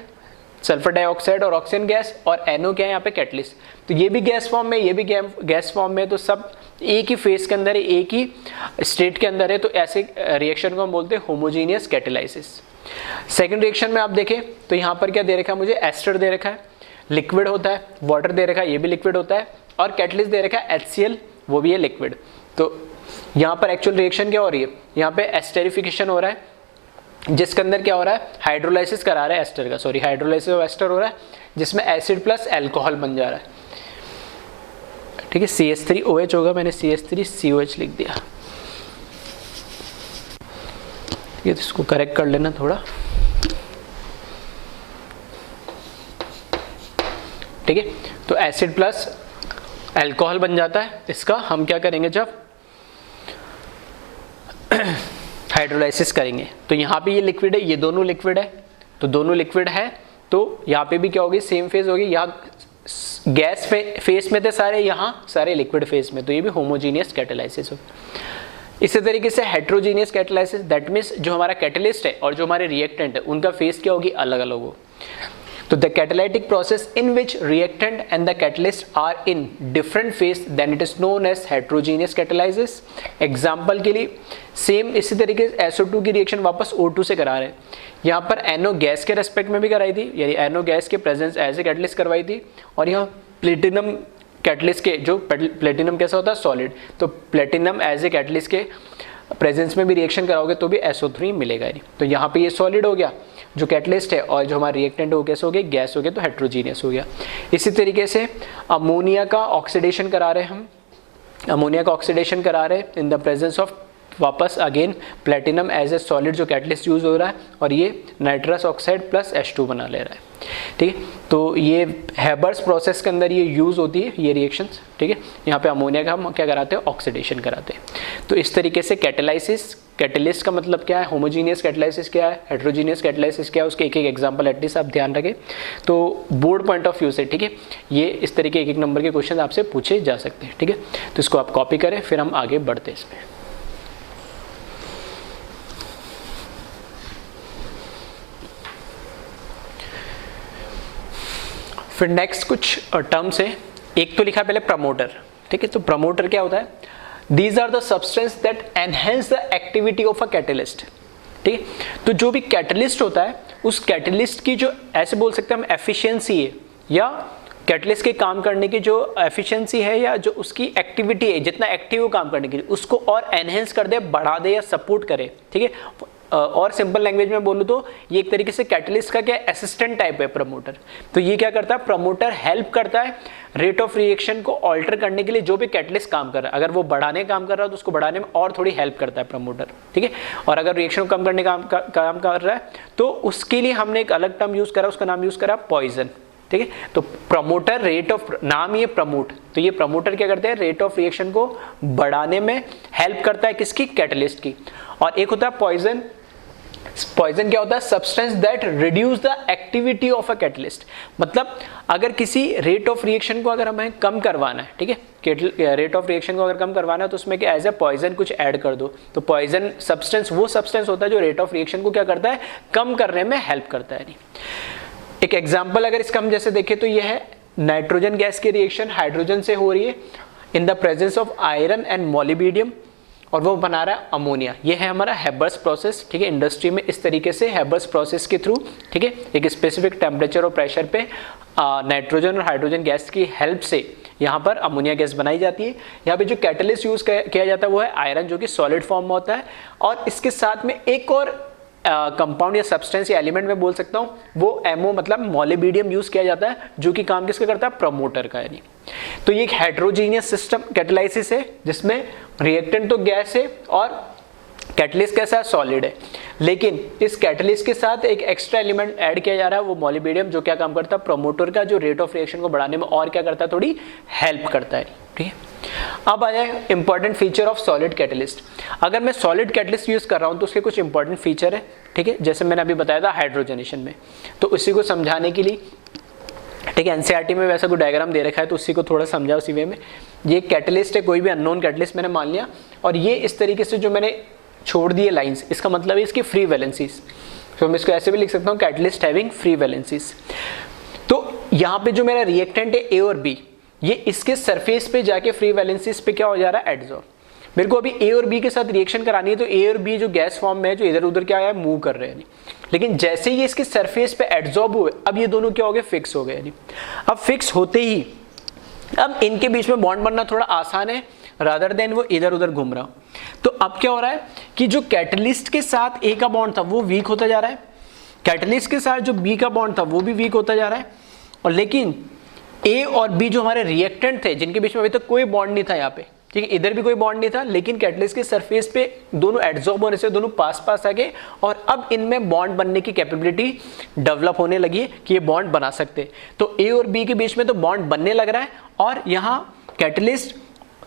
सल्फर डाइऑक्साइड और ऑक्सीजन गैस, और NO क्या है यहाँ पे कैटलिस्ट। तो ये भी गैस फॉर्म में, ये भी गैस फॉर्म में, तो सब एक ही फेस के अंदर है, एक ही स्टेट के अंदर है, तो ऐसे रिएक्शन को हम बोलते हैं होमोजीनियस कैटेलाइसिस। सेकंड रिएक्शन में आप देखें तो यहाँ पर क्या दे रखा है मुझे, एस्टर दे रखा है, लिक्विड होता है, वाटर दे रखा है, ये भी लिक्विड होता है, और कैटलिस्ट दे रखा है HCl, वो भी है लिक्विड। तो यहाँ पर एक्चुअल रिएक्शन क्या हो रही है, यहाँ पे एस्टेरिफिकेशन हो रहा है, जिसके अंदर क्या हो रहा है, हाइड्रोलाइसिस करा रहा है एस्टर का, सॉरी हाइड्रोलाइसिस ऑफ एस्टर हो रहा है, जिसमें एसिड प्लस अल्कोहल बन जा रहा है, ठीक है, CH3OH होगा, मैंने CH3COH लिख दिया, ये तो इसको करेक्ट कर लेना थोड़ा, ठीक है। तो एसिड प्लस अल्कोहल बन जाता है, इसका हम क्या करेंगे जब हाइड्रोलाइसिस करेंगे। तो यहाँ पे ये लिक्विड है, ये दोनों लिक्विड है, तो दोनों लिक्विड है, तो यहाँ पे भी क्या होगी, सेम फेज होगी, यहाँ गैस फेस में थे सारे, यहाँ सारे लिक्विड फेस में, तो ये भी होमोजीनियस कैटेलाइसिस हो। इसी तरीके से हेट्रोजीनियस कैटेलाइसिस, दैट मीन्स जो हमारा कैटलिस्ट है और जो हमारे रिएक्टेंट है उनका फेस क्या होगी, अलग अलग हो। तो the catalytic process in which reactant and the catalyst are in different phase then it is known as heterogeneous catalysis. Example के लिए सेम इसी तरीके से SO2 की रिएक्शन वापस O2 से करा रहे हैं, यहाँ पर NO गैस के रेस्पेक्ट में भी कराई थी, यानी NO गैस के प्रेजेंस एज ए कैटलिस्ट करवाई थी, और यहाँ प्लेटिनम कैटलिस्ट के, जो प्लेटिनम कैसा होता है सॉलिड, तो प्लेटिनम एज ए कैटलिस्ट के प्रेजेंस में भी रिएक्शन कराओगे तो भी SO3 मिलेगा नहीं। तो यहाँ पे ये सॉलिड हो गया जो कैटलिस्ट है, और जो हमारा रिएक्टेंट हो कैसे हो गया, गैस हो गया, तो हेट्रोजीनियस हो गया। इसी तरीके से अमोनिया का ऑक्सीडेशन करा रहे हैं हम, अमोनिया का ऑक्सीडेशन करा रहे हैं इन द प्रेजेंस ऑफ वापस again platinum as a solid जो कैटलिस्ट यूज हो रहा है, और ये नाइट्रस ऑक्साइड प्लस H2 बना ले रहा है। ठीक है, तो ये हैबर्स प्रोसेस के अंदर ये यूज होती है ये रिएक्शंस। ठीक है, यहाँ पे अमोनिया का हम क्या कराते हैं, ऑक्सीडेशन कराते हैं। तो इस तरीके से कैटेलाइसिस, कैटलिस्ट का मतलब क्या है, होमोजीनियस कैटेलाइसिस क्या है, हेट्रोजीनियस कैटेलाइसिस क्या है, उसके एक एक एग्जांपल एटलीस्ट आप ध्यान रखें। तो बोर्ड पॉइंट ऑफ व्यू से, ठीक है, ये इस तरीके एक एक नंबर के क्वेश्चन आपसे पूछे जा सकते हैं। ठीक है, तो इसको आप कॉपी करें, फिर हम आगे बढ़ते हैं इसमें। फिर नेक्स्ट कुछ टर्म्स है, एक तो लिखा पहले प्रमोटर। ठीक है, तो प्रमोटर क्या होता है, these are the substance that enhance the activity of a catalyst. ठीक है, तो जो भी कैटलिस्ट होता है उस कैटलिस्ट की जो ऐसे बोल सकते हैं हम एफिशिएंसी है, या कैटलिस्ट के काम करने की जो एफिशिएंसी है, या जो उसकी एक्टिविटी है, जितना एक्टिव काम करने के लिए, उसको और एनहेंस कर दे, बढ़ा दे या सपोर्ट करे। ठीक है, और सिंपल लैंग्वेज में बोलूँ तो ये एक तरीके से कैटलिस्ट का क्या असिस्टेंट टाइप है प्रमोटर। तो ये क्या करता है, प्रमोटर हेल्प करता है रेट ऑफ रिएक्शन को ऑल्टर करने के लिए। जो भी कैटलिस्ट काम कर रहा है, अगर वो बढ़ाने काम कर रहा है तो उसको बढ़ाने में और थोड़ी हेल्प करता है प्रमोटर। ठीक है, और अगर रिएक्शन को कम करने काम कर रहा है तो उसके लिए हमने एक अलग टर्म यूज करा, उसका नाम यूज करा पॉइजन। ठीक है, तो प्रमोटर रेट ऑफ, नाम ये प्रमोट, तो ये प्रमोटर क्या करते हैं, रेट ऑफ रिएक्शन को बढ़ाने में हेल्प करता है, किसकी, कैटलिस्ट की। और एक होता है पॉइजन। पॉइजन क्या होता है, substance that reduce the activity of a catalyst. मतलब अगर किसी रेट ऑफ रिएक्शन को अगर हमें कम करवाना है, ठीक है, रेट ऑफ रिएक्शन को अगर कम करवाना है तो उसमें क्या एज ए पॉइजन कुछ ऐड कर दो। तो पॉइजन सब्सटेंस वो सब्सटेंस होता है जो रेट ऑफ रिएक्शन को क्या करता है, कम करने में हेल्प करता है। एक एग्जाम्पल अगर इसका हम जैसे देखें तो यह है नाइट्रोजन गैस की रिएक्शन हाइड्रोजन से हो रही है in the presence of iron and molybdenum, और वो बना रहा है अमोनिया। ये है हमारा हैबर्स प्रोसेस। ठीक है, इंडस्ट्री में इस तरीके से हैबर्स प्रोसेस के थ्रू, ठीक है, एक स्पेसिफिक टेम्परेचर और प्रेशर पे नाइट्रोजन और हाइड्रोजन गैस की हेल्प से यहाँ पर अमोनिया गैस बनाई जाती है। यहाँ पे जो कैटलिस्ट यूज किया जाता है वो है आयरन, जो कि सॉलिड फॉर्म में होता है, और इसके साथ में एक और कंपाउंड या सब्सटेंस या एलिमेंट में बोल सकता हूँ, वो एमओ मतलब मोलिबेडियम यूज किया जाता है, जो कि काम किसका करता है, प्रमोटर का। यानी तो ये एक हेट्रोजीनियस सिस्टम कैटलाइसिस है, जिसमें रिएक्टेंट तो गैस है और कैटलिस्ट कैसा है, सॉलिड है। लेकिन इस कैटलिस्ट के साथ एक एक्स्ट्रा एलिमेंट ऐड किया जा रहा है, वो मोलिबेडियम, जो क्या काम करता है, प्रमोटर का, जो रेट ऑफ रिएक्शन को बढ़ाने में और क्या करता है, थोड़ी हेल्प करता है। ठीक है, अब आ जाए important feature of solid catalyst. अगर मैं सॉलिड कैटलिस्ट यूज कर रहा हूं तो उसके कुछ इंपॉर्टेंट फीचर है। ठीक है, जैसे मैंने अभी बताया था हाइड्रोजनेशन में, तो उसी को समझाने के लिए, ठीक है, एनसीईआरटी में वैसा कोई डायग्राम दे रखा है तो उसी को थोड़ा समझा उसी वे में। ये कैटलिस्ट है, कोई भी अननोन कैटलिस्ट मैंने मान लिया, और ये इस तरीके से जो मैंने छोड़ दिए लाइंस, इसका मतलब है इसकी फ्री वैलेंसीज। तो मैं इसको ऐसे भी लिख सकता हूँ, कैटलिस्ट हैविंग फ्री वैलेंसीज। तो यहाँ पे जो मेरा रिएक्टेंट है ए और बी, ये इसके सरफेस पे जाके फ्री वैलेंसीज पे क्या हो जा रहा है, एडजॉर्ब। मेरे को अभी ए और बी के साथ रिएक्शन करानी है, तो ए और बी जो गैस फॉर्म में है, जो इधर उधर क्या है, मूव कर रहे हैं। लेकिन जैसे ही ये इसके सरफेस पे एडजॉर्ब हुए, अब ये दोनों क्या हो गए, फिक्स हो गए। अब फिक्स होते ही अब इनके बीच में बॉन्ड बनना थोड़ा आसान है, रादर देन वो इधर उधर घूम रहा। तो अब क्या हो रहा है कि जो कैटलिस्ट के साथ ए का बॉन्ड था वो वीक होता जा रहा है, कैटलिस्ट के साथ जो बी का बॉन्ड था वो भी वीक होता जा रहा है, और लेकिन ए और बी जो हमारे रिएक्टेंट थे, जिनके बीच में अभी तक कोई बॉन्ड नहीं था यहाँ पे, ठीक है, इधर भी कोई बॉन्ड नहीं था, लेकिन कैटलिस्ट के सरफेस पे दोनों एडजॉर्ब होने से दोनों पास पास आ गए, और अब इनमें बॉन्ड बनने की कैपेबिलिटी डेवलप होने लगी है कि ये बॉन्ड बना सकते। तो ए और बी के बीच में तो बॉन्ड बनने लग रहा है, और यहाँ कैटलिस्ट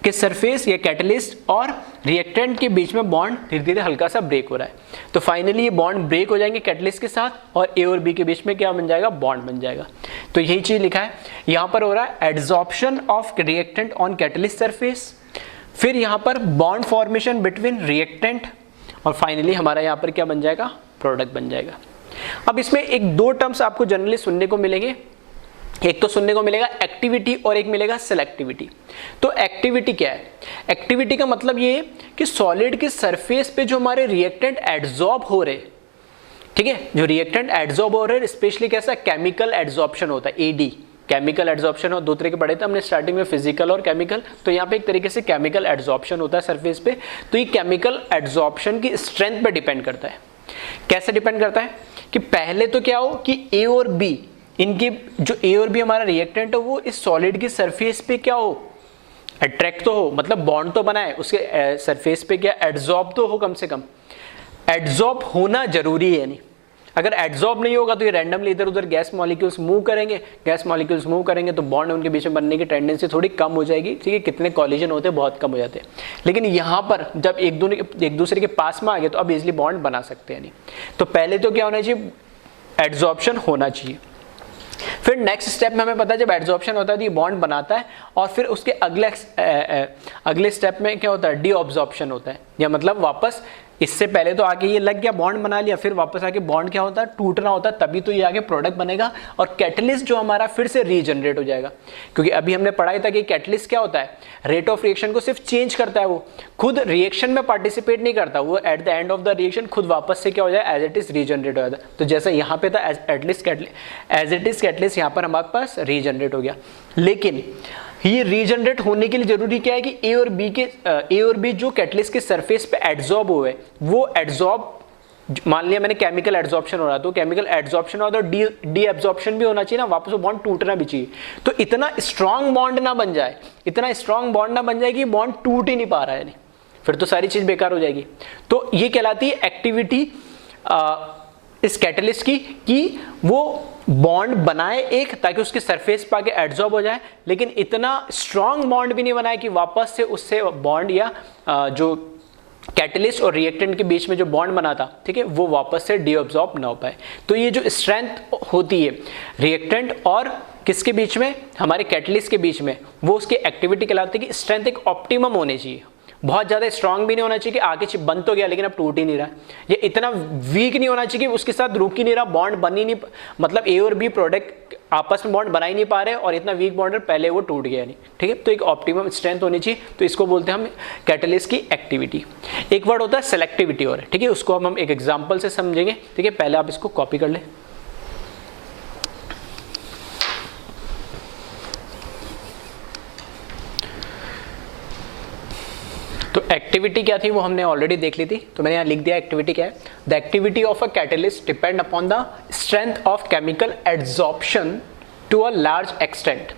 के सरफेस या कैटलिस्ट और रिएक्टेंट के बीच में बॉन्ड धीरे धीरे हल्का सा ब्रेक हो रहा है। तो फाइनली ये बॉन्ड ब्रेक हो जाएंगे कैटलिस्ट के साथ, और ए और बी के बीच में क्या बन जाएगा, बॉन्ड बन जाएगा। तो यही चीज लिखा है यहाँ पर, हो रहा है adsorption of reactant on catalyst surface, फिर यहाँ पर बॉन्ड फॉर्मेशन बिटवीन रिएक्टेंट, और फाइनली हमारा यहाँ पर क्या बन जाएगा, प्रोडक्ट बन जाएगा। अब इसमें एक दो टर्म्स आपको जनरली सुनने को मिलेंगे, एक तो सुनने को मिलेगा एक्टिविटी और एक मिलेगा सेलेक्टिविटी। तो एक्टिविटी क्या है, एक्टिविटी का मतलब ये कि सॉलिड के सरफेस पे जो हमारे रिएक्टेंट एड्सॉर्ब हो रहे, ठीक है, जो रिएक्टेंट एड्सॉर्ब हो रहे हैं, स्पेशली कैसा केमिकल एड्सॉर्प्शन होता है, एडी, केमिकल एड्जॉर्प्शन और 2 तरह के पढ़े थे हमने स्टार्टिंग में, फिजिकल और केमिकल। तो यहाँ पे एक तरीके से केमिकल एड्जॉर्प्शन होता है सरफेस पे। तो ये केमिकल एड्जॉर्प्शन की स्ट्रेंथ पे डिपेंड करता है। कैसे डिपेंड करता है कि पहले तो क्या हो कि ए और बी, इनकी जो ए और बी हमारा रिएक्टेंट है वो इस सॉलिड की सरफेस पे क्या हो, अट्रैक्ट तो हो, मतलब बॉन्ड तो बनाए, उसके सरफेस पे क्या एड्जॉर्ब तो हो, कम से कम एड्जॉर्ब होना जरूरी है। नहीं, अगर एड्जॉर्ब नहीं होगा तो ये रैंडमली इधर उधर गैस मॉलिक्यूल्स मूव करेंगे, गैस मॉलिक्यूल्स मूव करेंगे तो बॉन्ड उनके बीच में बनने की टेंडेंसी थोड़ी कम हो जाएगी, ठीक है, कितने कॉलिजन होते हैं, बहुत कम हो जाते हैं। लेकिन यहाँ पर जब एक दूसरे के पास में आ गए तो अब इजिली बॉन्ड बना सकते हैं। नहीं, तो पहले तो क्या होना चाहिए, एड्जॉर्प्शन होना चाहिए। फिर नेक्स्ट स्टेप में हमें पता है जब एड्जॉर्प्शन होता है तो ये बॉन्ड बनाता है, और फिर उसके अगले स्टेप में क्या होता है, डीऑब्जॉर्प्शन होता है, या मतलब वापस इससे पहले तो आके ये लग गया, बॉन्ड बना लिया, फिर वापस आके बॉन्ड क्या होता है, टूटना होता है, तभी तो ये आगे प्रोडक्ट बनेगा और कैटलिस्ट जो हमारा फिर से रीजनरेट हो जाएगा। क्योंकि अभी हमने पढ़ाया था कि कैटलिस्ट क्या होता है, रेट ऑफ रिएक्शन को सिर्फ चेंज करता है, वो खुद रिएक्शन में पार्टिसिपेट नहीं करता, वो at the end of the reaction खुद वापस से क्या हो जाए, एज इट इज रीजनरेट हो जाता है। तो जैसे यहाँ पे था एज इट इज कैटलिस्ट, यहाँ पर हमारे पास रीजनरेट हो गया। लेकिन ये रीजनरेट होने के लिए जरूरी क्या है कि ए और बी जो कैटलिस्ट के सरफेस पे एड्जॉर्ब हुए, वो एड्जॉर्ब, मान लिया मैंने केमिकल एड्जॉर्प्शन हो रहा, तो केमिकल एड्जॉर्प्शन हो तो डी एब्जॉर्प्शन भी होना चाहिए ना, वापस वो बॉन्ड टूटना भी चाहिए। तो इतना स्ट्रांग बॉन्ड ना बन जाए, इतना स्ट्रांग बॉन्ड ना बन जाए कि बॉन्ड टूट ही नहीं पा रहा है, नहीं, फिर तो सारी चीज बेकार हो जाएगी। तो ये कहलाती है एक्टिविटी इस कैटलिस्ट की, कि वो बॉन्ड बनाए एक, ताकि उसके सरफेस पे आके एड्जॉर्ब हो जाए, लेकिन इतना स्ट्रांग बॉन्ड भी नहीं बनाए कि वापस से उससे बॉन्ड या जो कैटलिस्ट और रिएक्टेंट के बीच में जो बॉन्ड बना था, ठीक है, वो वापस से डीअब्जॉर्ब ना हो पाए। तो ये जो स्ट्रेंथ होती है रिएक्टेंट और किसके बीच में, हमारे कैटलिस्ट के बीच में, वो उसकी एक्टिविटी कहलाती है कि स्ट्रेंथ एक ऑप्टिमम होनी चाहिए। बहुत ज्यादा स्ट्रांग भी नहीं होना चाहिए कि आगे चिप बन तो गया लेकिन अब टूट ही नहीं रहा, ये इतना वीक नहीं होना चाहिए कि उसके साथ रुक ही नहीं रहा, बॉन्ड बन ही नहीं, मतलब ए और बी प्रोडक्ट आपस में बॉन्ड बना ही नहीं पा रहे, और इतना वीक बॉन्ड पहले वो टूट गया नहीं, ठीक है। तो एक ऑप्टिमम स्ट्रेंथ होनी चाहिए, तो इसको बोलते हैं हम कैटलिस्ट की एक्टिविटी। एक वर्ड होता है सेलेक्टिविटी, और ठीक है, उसको हम एक एग्जाम्पल से समझेंगे, ठीक है। पहले आप इसको कॉपी कर ले। तो एक्टिविटी क्या थी वो हमने ऑलरेडी देख ली थी, तो मैंने यहाँ लिख दिया एक्टिविटी क्या है। The activity of a catalyst depend upon the strength of chemical adsorption to a large extent.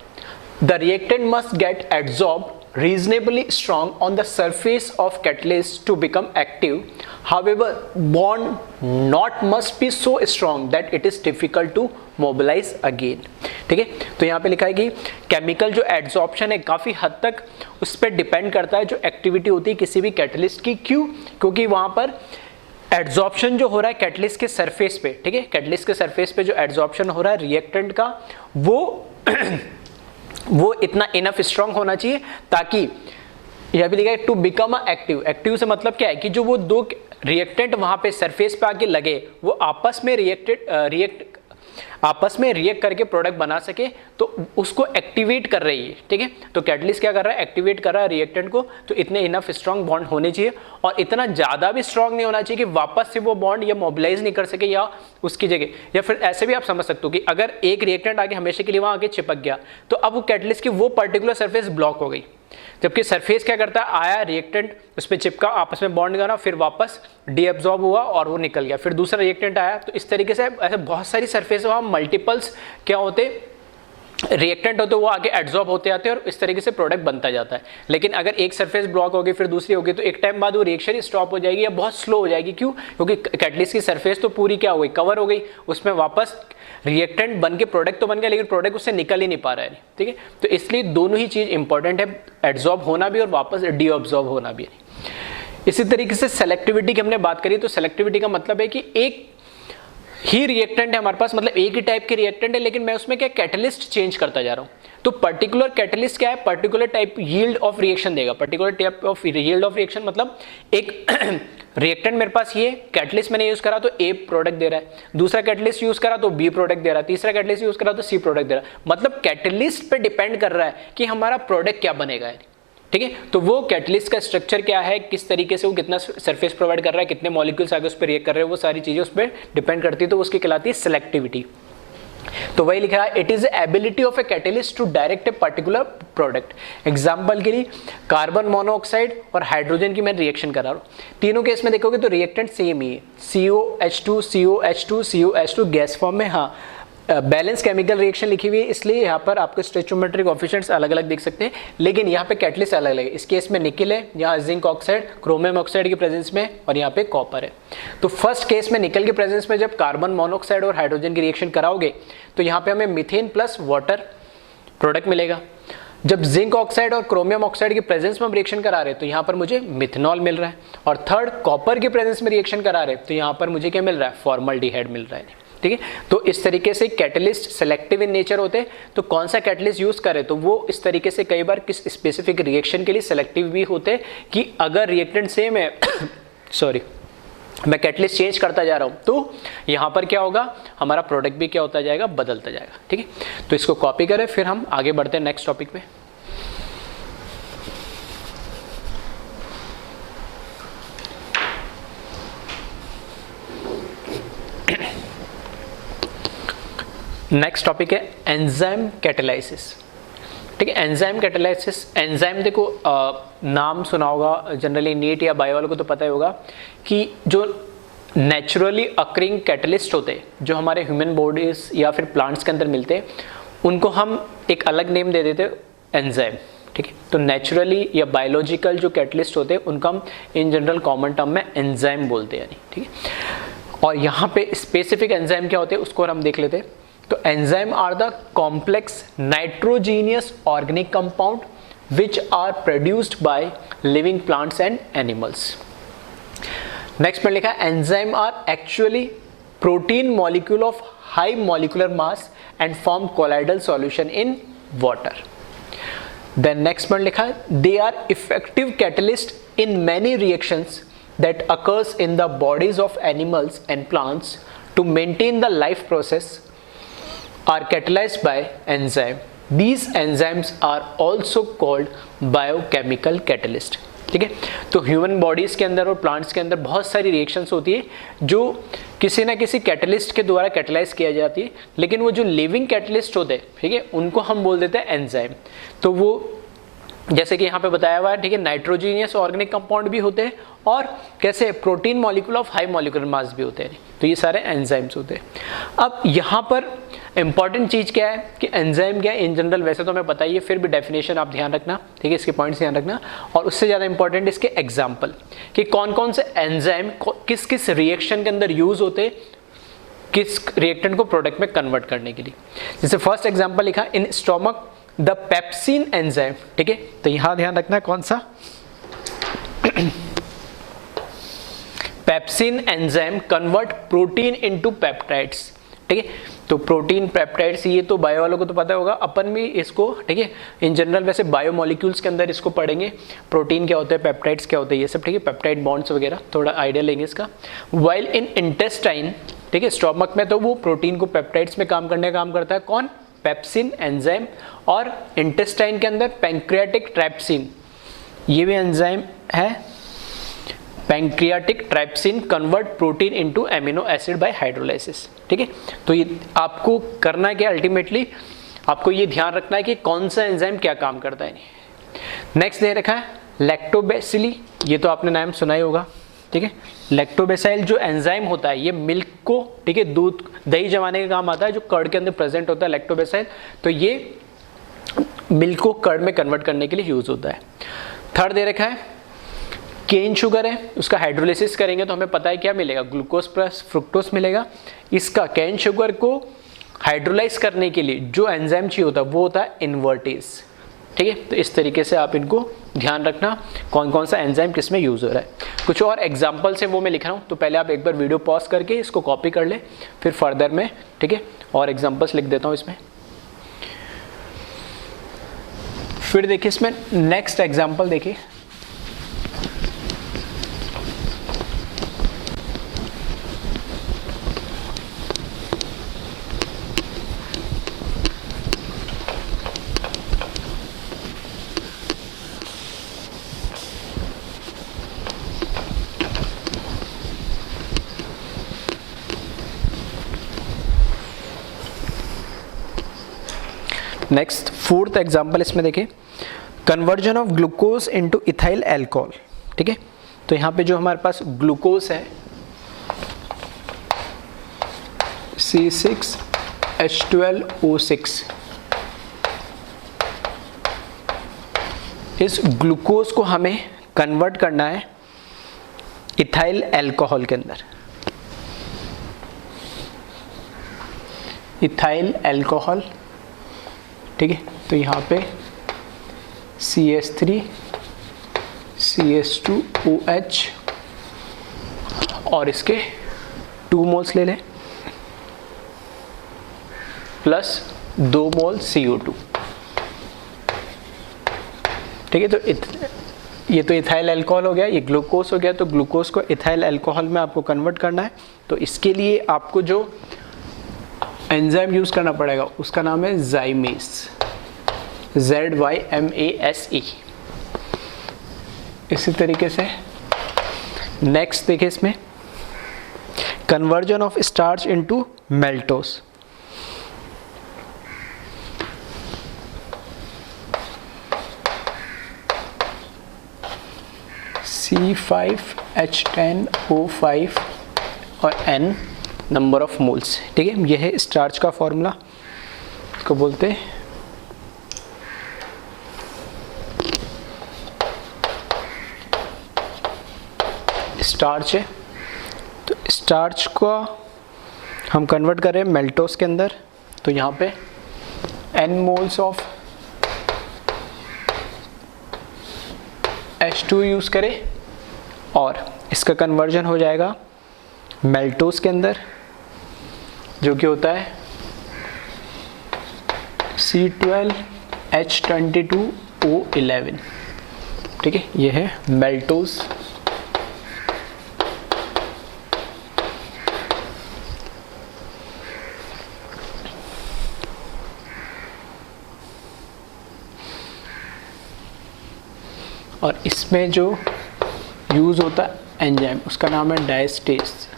The reactant must get adsorb reasonably strong on the surface of catalyst to become active. However, bond not must be so strong that it is difficult to mobilize again. ठीक है, तो यहाँ पे लिखा है कि chemical जो adsorption है काफी हद तक उस पर डिपेंड करता है जो एक्टिविटी होती है किसी भी कैटलिस्ट की। क्यों? क्योंकि वहां पर एड्जॉर्प्शन जो हो रहा है कैटलिस्ट के सरफेस पे, ठीक है, कैटलिस्ट के सरफेस पे जो एड्जॉर्प्शन हो रहा है रिएक्टेंट का, वो इतना इनफ स्ट्रांग होना चाहिए ताकि, यह भी लिखा है to become a active. Active से मतलब क्या है कि जो वो दो रिएक्टेंट वहां पे सरफेस पे आके लगे, वो आपस में रिएक्ट करके प्रोडक्ट बना सके, तो उसको एक्टिवेट कर रही है, ठीक है। तो कैटलिस्ट क्या कर रहा है, एक्टिवेट कर रहा है रिएक्टेंट को, तो इतने इनफ स्ट्रांग बॉन्ड होने चाहिए, और इतना ज्यादा भी स्ट्रांग नहीं होना चाहिए कि वापस से वो बॉन्ड या मोबिलाइज नहीं कर सके या उसकी जगह, या फिर ऐसे भी आप समझ सकते हो कि अगर एक रिएक्टेंट आगे हमेशा के लिए वहां आके चिपक गया तो अब वो कैटलिस्ट की वो पर्टिकुलर सरफेस ब्लॉक हो गई, जबकि सरफेस क्या करता है, आया रिएक्टेंट उस पर चिपका, आपस में बॉन्ड करा, फिर वापस डीएब्जॉर्ब हुआ और वो निकल गया, फिर दूसरा रिएक्टेंट आया। तो इस तरीके से ऐसे बहुत सारी सरफेस वहाँ मल्टीपल्स क्या होते, रिएक्टेंट होते, वो आगे एड्जॉर्ब होते आते हैं और इस तरीके से प्रोडक्ट बनता जाता है। लेकिन अगर एक सरफेस ब्लॉक होगी फिर दूसरी होगी तो एक टाइम बाद वो रिएक्शन ही स्टॉप हो जाएगी या बहुत स्लो हो जाएगी। क्यों? क्योंकि कैटलिस्ट की सरफेस तो पूरी क्या हो गई, कवर हो गई, उसमें वापस रिएक्टेंट बन के प्रोडक्ट तो बन गया लेकिन प्रोडक्ट उससे निकल ही नहीं पा रहा है, ठीक है। तो इसलिए दोनों ही चीज इंपॉर्टेंट है, एड्जॉर्ब होना भी और वापस डीअब्जॉर्ब होना भी। इसी तरीके से सेलेक्टिविटी की हमने बात करी, तो सेलेक्टिविटी का मतलब है कि एक ही रिएक्टेंट है हमारे पास, मतलब एक ही टाइप के रिएक्टेंट है, लेकिन मैं उसमें क्या कैटलिस्ट चेंज करता जा रहा हूं। तो पर्टिकुलर कैटलिस्ट क्या है, particular type yield of reaction देगा। Particular type of yield of reaction मतलब एक रिएक्टेंट मेरे पास ये कैटलिस्ट मैंने यूज करा तो ए प्रोडक्ट दे रहा है, दूसरा कैटलिस्ट यूज करा तो बी प्रोडक्ट दे रहा है, तीसरा कैटलिस्ट यूज करा तो सी प्रोडक्ट दे रहा है। मतलब कैटलिस्ट पे डिपेंड कर रहा है कि हमारा प्रोडक्ट क्या बनेगा, ठीक है। तो वो कैटलिस्ट का स्ट्रक्चर क्या है, किस तरीके से वो कितना सरफेस प्रोवाइड कर रहा है, कितने मॉलिक्यूल्स आगे उस पर रिएक्ट कर रहे हैं, वो सारी चीजें उस पर डिपेंड करती है, तो उसकी कहलाती है सेलेक्टिविटी। तो वही लिखा है, it is ability of a catalyst to direct a particular product. Example के लिए कार्बन मोनोऑक्साइड और हाइड्रोजन की मैं रिएक्शन करा रहा हूँ, तीनों केस में देखोगे तो रिएक्टेंट सेम ही है, COH2 COH2 COH2 gas form में। हाँ, बैलेंस केमिकल रिएक्शन लिखी हुई है, इसलिए यहाँ पर आपको स्टोइचियोमेट्रिक कोएफिशिएंट्स अलग अलग दिख सकते हैं, लेकिन यहाँ पे कैटलिस्ट अलग अलग है। इस केस में निकल है, यहाँ जिंक ऑक्साइड क्रोमियम ऑक्साइड की प्रेजेंस में, और यहाँ पे कॉपर है। तो फर्स्ट केस में निकल के प्रेजेंस में जब कार्बन मोनोऑक्साइड और हाइड्रोजन की रिएक्शन कराओगे तो यहाँ पे हमें मीथेन प्लस वाटर प्रोडक्ट मिलेगा। जब जिंक ऑक्साइड और क्रोमियम ऑक्साइड के प्रेजेंस में हम रिएक्शन करा रहे हैं तो यहाँ पर मुझे मिथेनॉल मिल रहा है, और थर्ड कॉपर के प्रेजेंस में रिएक्शन करा रहे हैं तो यहाँ पर मुझे क्या मिल रहा है, फॉर्मल्डिहाइड मिल रहा है। ठीक है, तो इस तरीके से कैटलिस्ट सेलेक्टिव इन नेचर होते हैं। तो कौन सा कैटलिस्ट यूज करें, तो वो इस तरीके से कई बार किस स्पेसिफिक रिएक्शन के लिए सेलेक्टिव भी होते हैं कि अगर रिएक्टेंट सेम है सॉरी, मैं कैटलिस्ट चेंज करता जा रहा हूं तो यहाँ पर क्या होगा, हमारा प्रोडक्ट भी क्या होता जाएगा, बदलता जाएगा। ठीक है, तो इसको कॉपी करें, फिर हम आगे बढ़ते हैं नेक्स्ट टॉपिक पे। नेक्स्ट टॉपिक है एंजाइम कैटालाइसिस। ठीक है, एंजाइम कैटालाइसिस, एंजाइम देखो नाम सुना होगा जनरली, नीट या बायो वालों को तो पता ही होगा कि जो नेचुरली अकरिंग कैटलिस्ट होते हैं जो हमारे ह्यूमन बॉडीज या फिर प्लांट्स के अंदर मिलते हैं, उनको हम एक अलग नेम दे देते हैं एंजाइम। ठीक है, तो नेचुरली या बायोलॉजिकल जो कैटलिस्ट होते हैं उनको हम इन जनरल कॉमन टर्म में एंजाइम बोलते हैं। ठीक है, और यहाँ पे स्पेसिफिक एंजाइम क्या होते हैं उसको हम देख लेते हैं। तो enzyme are the complex nitrogenous organic compound which are produced by living plants and animals. Next में लिखा है enzyme are actually protein molecule of high molecular mass and form colloidal solution in water. Then next में लिखा है they are effective catalyst in many reactions that occurs in the bodies of animals and plants to maintain the life process are catalyzed by enzyme. These enzymes are also called biochemical catalyst. ठीक है, तो human bodies के अंदर और plants के अंदर बहुत सारी रिएक्शंस होती है जो किसी ना किसी कैटलिस्ट के द्वारा कैटलाइज किया जाती है, लेकिन वो जो लिविंग कैटलिस्ट होते हैं, ठीक है, उनको हम बोल देते हैं एंजाइम। तो वो जैसे कि यहाँ पे बताया हुआ है, ठीक है, नाइट्रोजीनियस ऑर्गेनिक कंपाउंड भी होते हैं और कैसे protein molecule of high molecular मास भी होते हैं। तो ये सारे एंजाइम्स होते हैं। अब यहाँ पर इंपॉर्टेंट चीज़ क्या है कि एंजाइम क्या है इन जनरल, वैसे तो हमें पता ही है, फिर भी डेफिनेशन आप ध्यान रखना। ठीक है, इसके पॉइंट्स ध्यान रखना, और उससे ज़्यादा इंपॉर्टेंट इसके एग्जाम्पल कि कौन कौन से एंजाइम किस किस रिएक्शन के अंदर यूज होते हैं, किस रिएक्टेंट को प्रोडक्ट में कन्वर्ट करने के लिए। जैसे फर्स्ट एग्जाम्पल लिखा in stomach the pepsin enzyme. ठीक है, तो यहां ध्यान रखना कौन सा pepsin enzyme convert protein into peptides. ठीक है, तो प्रोटीन पेप्टाइड्स ये तो बायो वालों को तो पता होगा, अपन भी इसको, ठीक है, इन जनरल वैसे बायो मॉलिक्यूल्स के अंदर इसको पढ़ेंगे, प्रोटीन क्या होता है, पेप्टाइड्स क्या होता है, ये सब। ठीक है, पेप्टाइड बॉन्ड्स वगैरह थोड़ा आइडिया लेंगे इसका। वाइल इन इंटेस्टाइन, ठीक है, स्टोमक में तो वो प्रोटीन को पेप्टाइड्स में काम करने का काम करता है कौन, पेप्सिन एंजाइम, और इंटेस्टाइन के अंदर पैंक्रियाटिक ट्राइप्सिन, ये भी एंजाइम है। Pancreatic trypsin convert protein into amino acid by hydrolysis. ठीक है, तो ये आपको करना है क्या, अल्टीमेटली आपको ये ध्यान रखना है कि कौन सा एंजाइम क्या काम करता है। नेक्स्ट दे रखा है लैक्टोबैसिली, ये तो आपने नाम सुना ही होगा। ठीक है, लैक्टोबैसिल जो एंजाइम होता है ये मिल्क को, ठीक है, दूध दही जमाने का काम आता है, जो कर्ड के अंदर प्रेजेंट होता है लैक्टोबैसिल, तो ये मिल्क को कर्ड में कन्वर्ट करने के लिए यूज होता है। थर्ड दे रखा है केन शुगर है, उसका हाइड्रोलिसिस करेंगे तो हमें पता है क्या मिलेगा, ग्लूकोज प्लस फ्रुक्टोज मिलेगा। इसका केन शुगर को हाइड्रोलाइज करने के लिए जो एंजाइम चाहिए होता है वो होता है इन्वर्टेज। ठीक है, तो इस तरीके से आप इनको ध्यान रखना कौन कौन सा एंजाइम किस में यूज हो रहा है। कुछ और एग्जांपल्स है वो मैं लिख रहा हूँ, तो पहले आप एक बार वीडियो पॉज करके इसको कॉपी कर ले, फिर फर्दर में, ठीक है, और एग्जांपल्स लिख देता हूँ इसमें। फिर देखिए इसमें नेक्स्ट एग्जांपल देखिए, नेक्स्ट फोर्थ एग्जाम्पल इसमें देखिए, conversion of glucose into ethyl alcohol. ठीक है, तो यहाँ पे जो हमारे पास ग्लूकोज है C6H12O6, इस ग्लूकोज को हमें कन्वर्ट करना है इथाइल एल्कोहल के अंदर। इथाइल एल्कोहल, ठीक है, तो यहाँ पे CH3 CH2OH और इसके 2 मोल्स ले लें प्लस 2 मोल CO2। ठीक है, तो ये तो इथाइल अल्कोहल हो गया, ये ग्लूकोज हो गया, तो ग्लूकोज को इथाइल अल्कोहल में आपको कन्वर्ट करना है। तो इसके लिए आपको जो एंजाइम यूज करना पड़ेगा उसका नाम है जाइमेस, ZYMASE। इसी तरीके से नेक्स्ट देखिए, इसमें conversion of starch into maltose. C5H10O5 और N नंबर ऑफ मोल्स। ठीक है, यह है स्टार्च का फॉर्मूला, इसको बोलते हैं स्टार्च है। तो स्टार्च को हम कन्वर्ट कर रहे हैं मेल्टोस के अंदर, तो यहाँ पे N moles of H2 use करें और इसका कन्वर्जन हो जाएगा मेल्टोस के अंदर, जो कि होता है C12H22O11। ठीक है, ये है मेल्टोस। और इसमें जो यूज़ होता है एंजाइम, उसका नाम है डायस्टेस,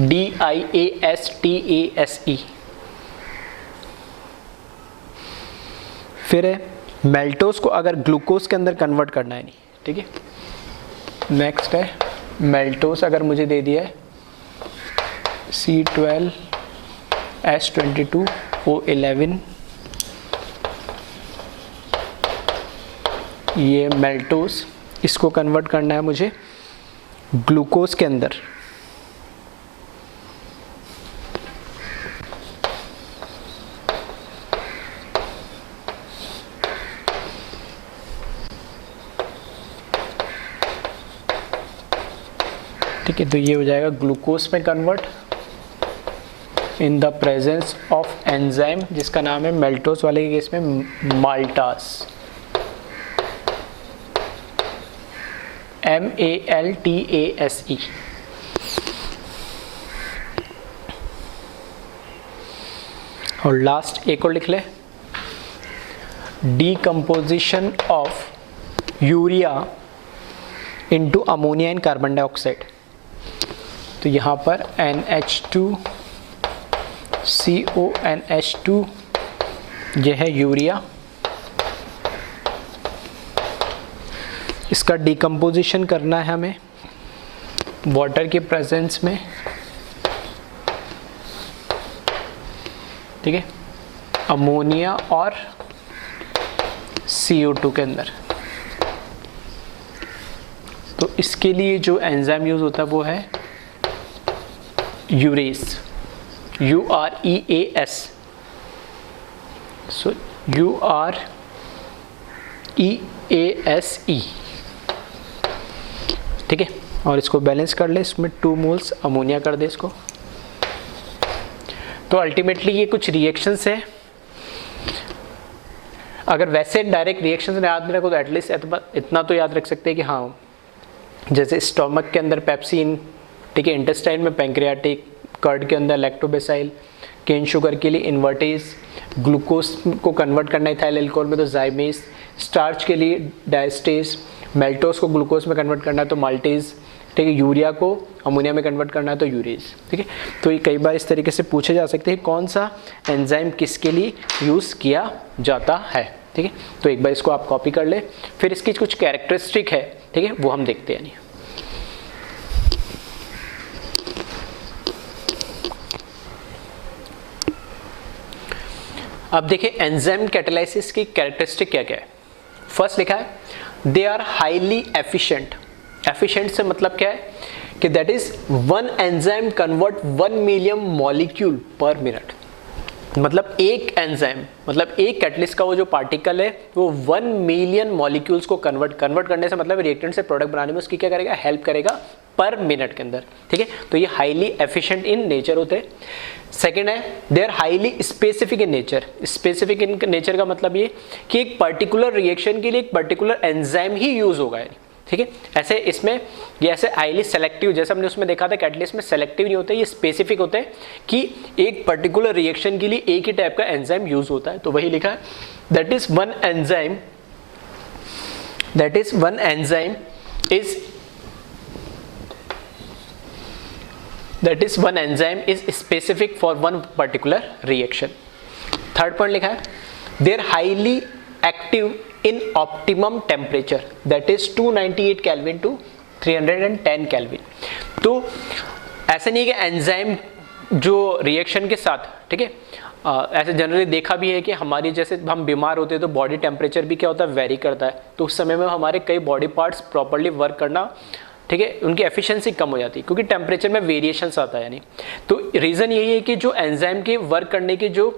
DIASTASE। फिर है मेल्टोस को अगर ग्लूकोज के अंदर कन्वर्ट करना है नहीं। ठीक है, नेक्स्ट है मेल्टोस अगर मुझे दे दिया है C12H22O11, ये मेल्टोस, इसको कन्वर्ट करना है मुझे ग्लूकोज के अंदर। ठीक है, तो ये हो जाएगा ग्लूकोज में convert in the presence of enzyme जिसका नाम है मेल्टोस वाले के केस में माल्टास, MALTASE। और लास्ट एक और लिख ले, decomposition of urea into ammonia and carbon dioxide. तो यहाँ पर NH2CONH2 यह है यूरिया, इसका डिकम्पोजिशन करना है हमें वाटर के प्रेजेंस में। ठीक है, अमोनिया और CO2 के अंदर। तो इसके लिए जो एंजाइम यूज होता है वो है यूरेस, UREAS। सो UREASE। ठीक है, और इसको बैलेंस कर ले, इसमें 2 मोल्स अमोनिया कर दे इसको। तो अल्टीमेटली ये कुछ रिएक्शंस है। अगर वैसे डायरेक्ट रिएक्शंस याद नहीं रखो तो एटलीस्ट इतना तो याद रख सकते हैं कि हाँ, जैसे स्टोमक के अंदर पेप्सिन, ठीक है, इंटेस्टाइन में पैंक्रियाटिक, कर्ड के अंदर लैक्टोबेसाइल, केन शुगर के लिए इन्वर्टेज, ग्लूकोज को कन्वर्ट करना इथाइल अल्कोहल में तो जाइमेस, स्टार्च के लिए डायस्टेज, मेल्टोस को ग्लूकोज में कन्वर्ट करना है तो माल्टेज, ठीक है, यूरिया को अमोनिया में कन्वर्ट करना है तो यूरेज, ठीक है। तो ये कई बार इस तरीके से पूछे जा सकते हैं कौन सा एंजाइम किसके लिए यूज़ किया जाता है, ठीक है। तो एक बार इसको आप कॉपी कर ले, फिर इसकी कुछ कैरेक्टरिस्टिक है, ठीक है, वो हम देखते हैं। अब देखिए एंजाइम कैटालाइसिस की कैरेक्टरिस्टिक क्या क्या है। फर्स्ट लिखा है they are highly efficient. Efficient से मतलब क्या है कि that is one enzyme convert 1 million molecule per minute. मतलब एक एंजाइम, मतलब एक कैटलिस्ट का वो जो पार्टिकल है वो 1 मिलियन मॉलिक्यूल्स को कन्वर्ट करने से मतलब रिएक्टेंट से प्रोडक्ट बनाने में उसकी क्या करेगा, हेल्प करेगा पर मिनट के अंदर, ठीक है। तो ये हाईली एफिशिएंट इन नेचर होते हैं। सेकेंड है they are highly specific in nature. Specific in nature का मतलब ये कि एक पर्टिकुलर रिएक्शन के लिए एक पर्टिकुलर एंजाइम ही यूज होगा, ठीक है। ऐसे इसमें ये ऐसे हाईली सेलेक्टिव, जैसे हमने उसमें देखा था कैटलिस्ट में सेलेक्टिव नहीं होते, ये स्पेसिफिक होते हैं कि एक पर्टिकुलर रिएक्शन के लिए एक ही टाइप का एंजाइम यूज होता है। तो वही लिखा है that is one enzyme is specific for one particular reaction. Third point लिखा है they are highly active in optimum temperature that is 298 Kelvin to 310 Kelvin। तो ऐसा नहीं है कि एंजाइम जो रिएक्शन के साथ, ठीक है, ऐसे जनरली देखा भी है कि हमारी जैसे हम बीमार होते हैं तो बॉडी टेम्परेचर भी क्या होता है, वेरी करता है। तो उस समय में हमारे कई बॉडी पार्ट्स प्रॉपर्ली वर्क करना, ठीक है, उनकी एफिशिएंसी कम हो जाती है क्योंकि टेम्परेचर में वेरिएशंस आता है। यानी तो रीज़न यही है कि जो एंजाइम के वर्क करने की जो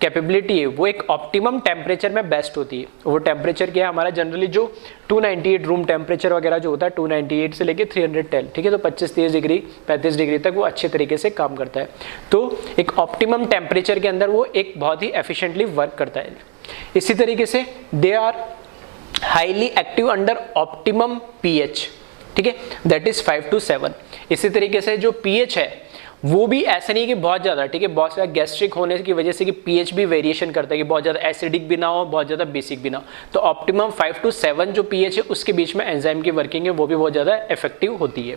कैपेबिलिटी है वो एक ऑप्टिमम टेम्परेचर में बेस्ट होती है। वो टेम्परेचर क्या है हमारा, जनरली जो 298 रूम टेम्परेचर वगैरह जो होता है 298 से लेके 310, ठीक है, तो 25-30 डिग्री 35 डिग्री तक वो अच्छे तरीके से काम करता है। तो एक ऑप्टिमम टेम्परेचर के अंदर वो एक बहुत ही एफिशिएंटली वर्क करता है। इसी तरीके से they are highly active under optimum pH, ठीक है, दैट इज 5 to 7। इसी तरीके से जो पीएच है वो भी ऐसा नहीं कि बहुत ज़्यादा, ठीक है, बहुत ज़्यादा गैस्ट्रिक होने की वजह से कि पीएच भी वेरिएशन करता है कि बहुत ज़्यादा एसिडिक भी ना हो, बहुत ज़्यादा बेसिक भी ना हो। तो ऑप्टिमम 5 to 7 जो पीएच है उसके बीच में एंजाइम की वर्किंग है वो भी बहुत ज़्यादा इफेक्टिव होती है।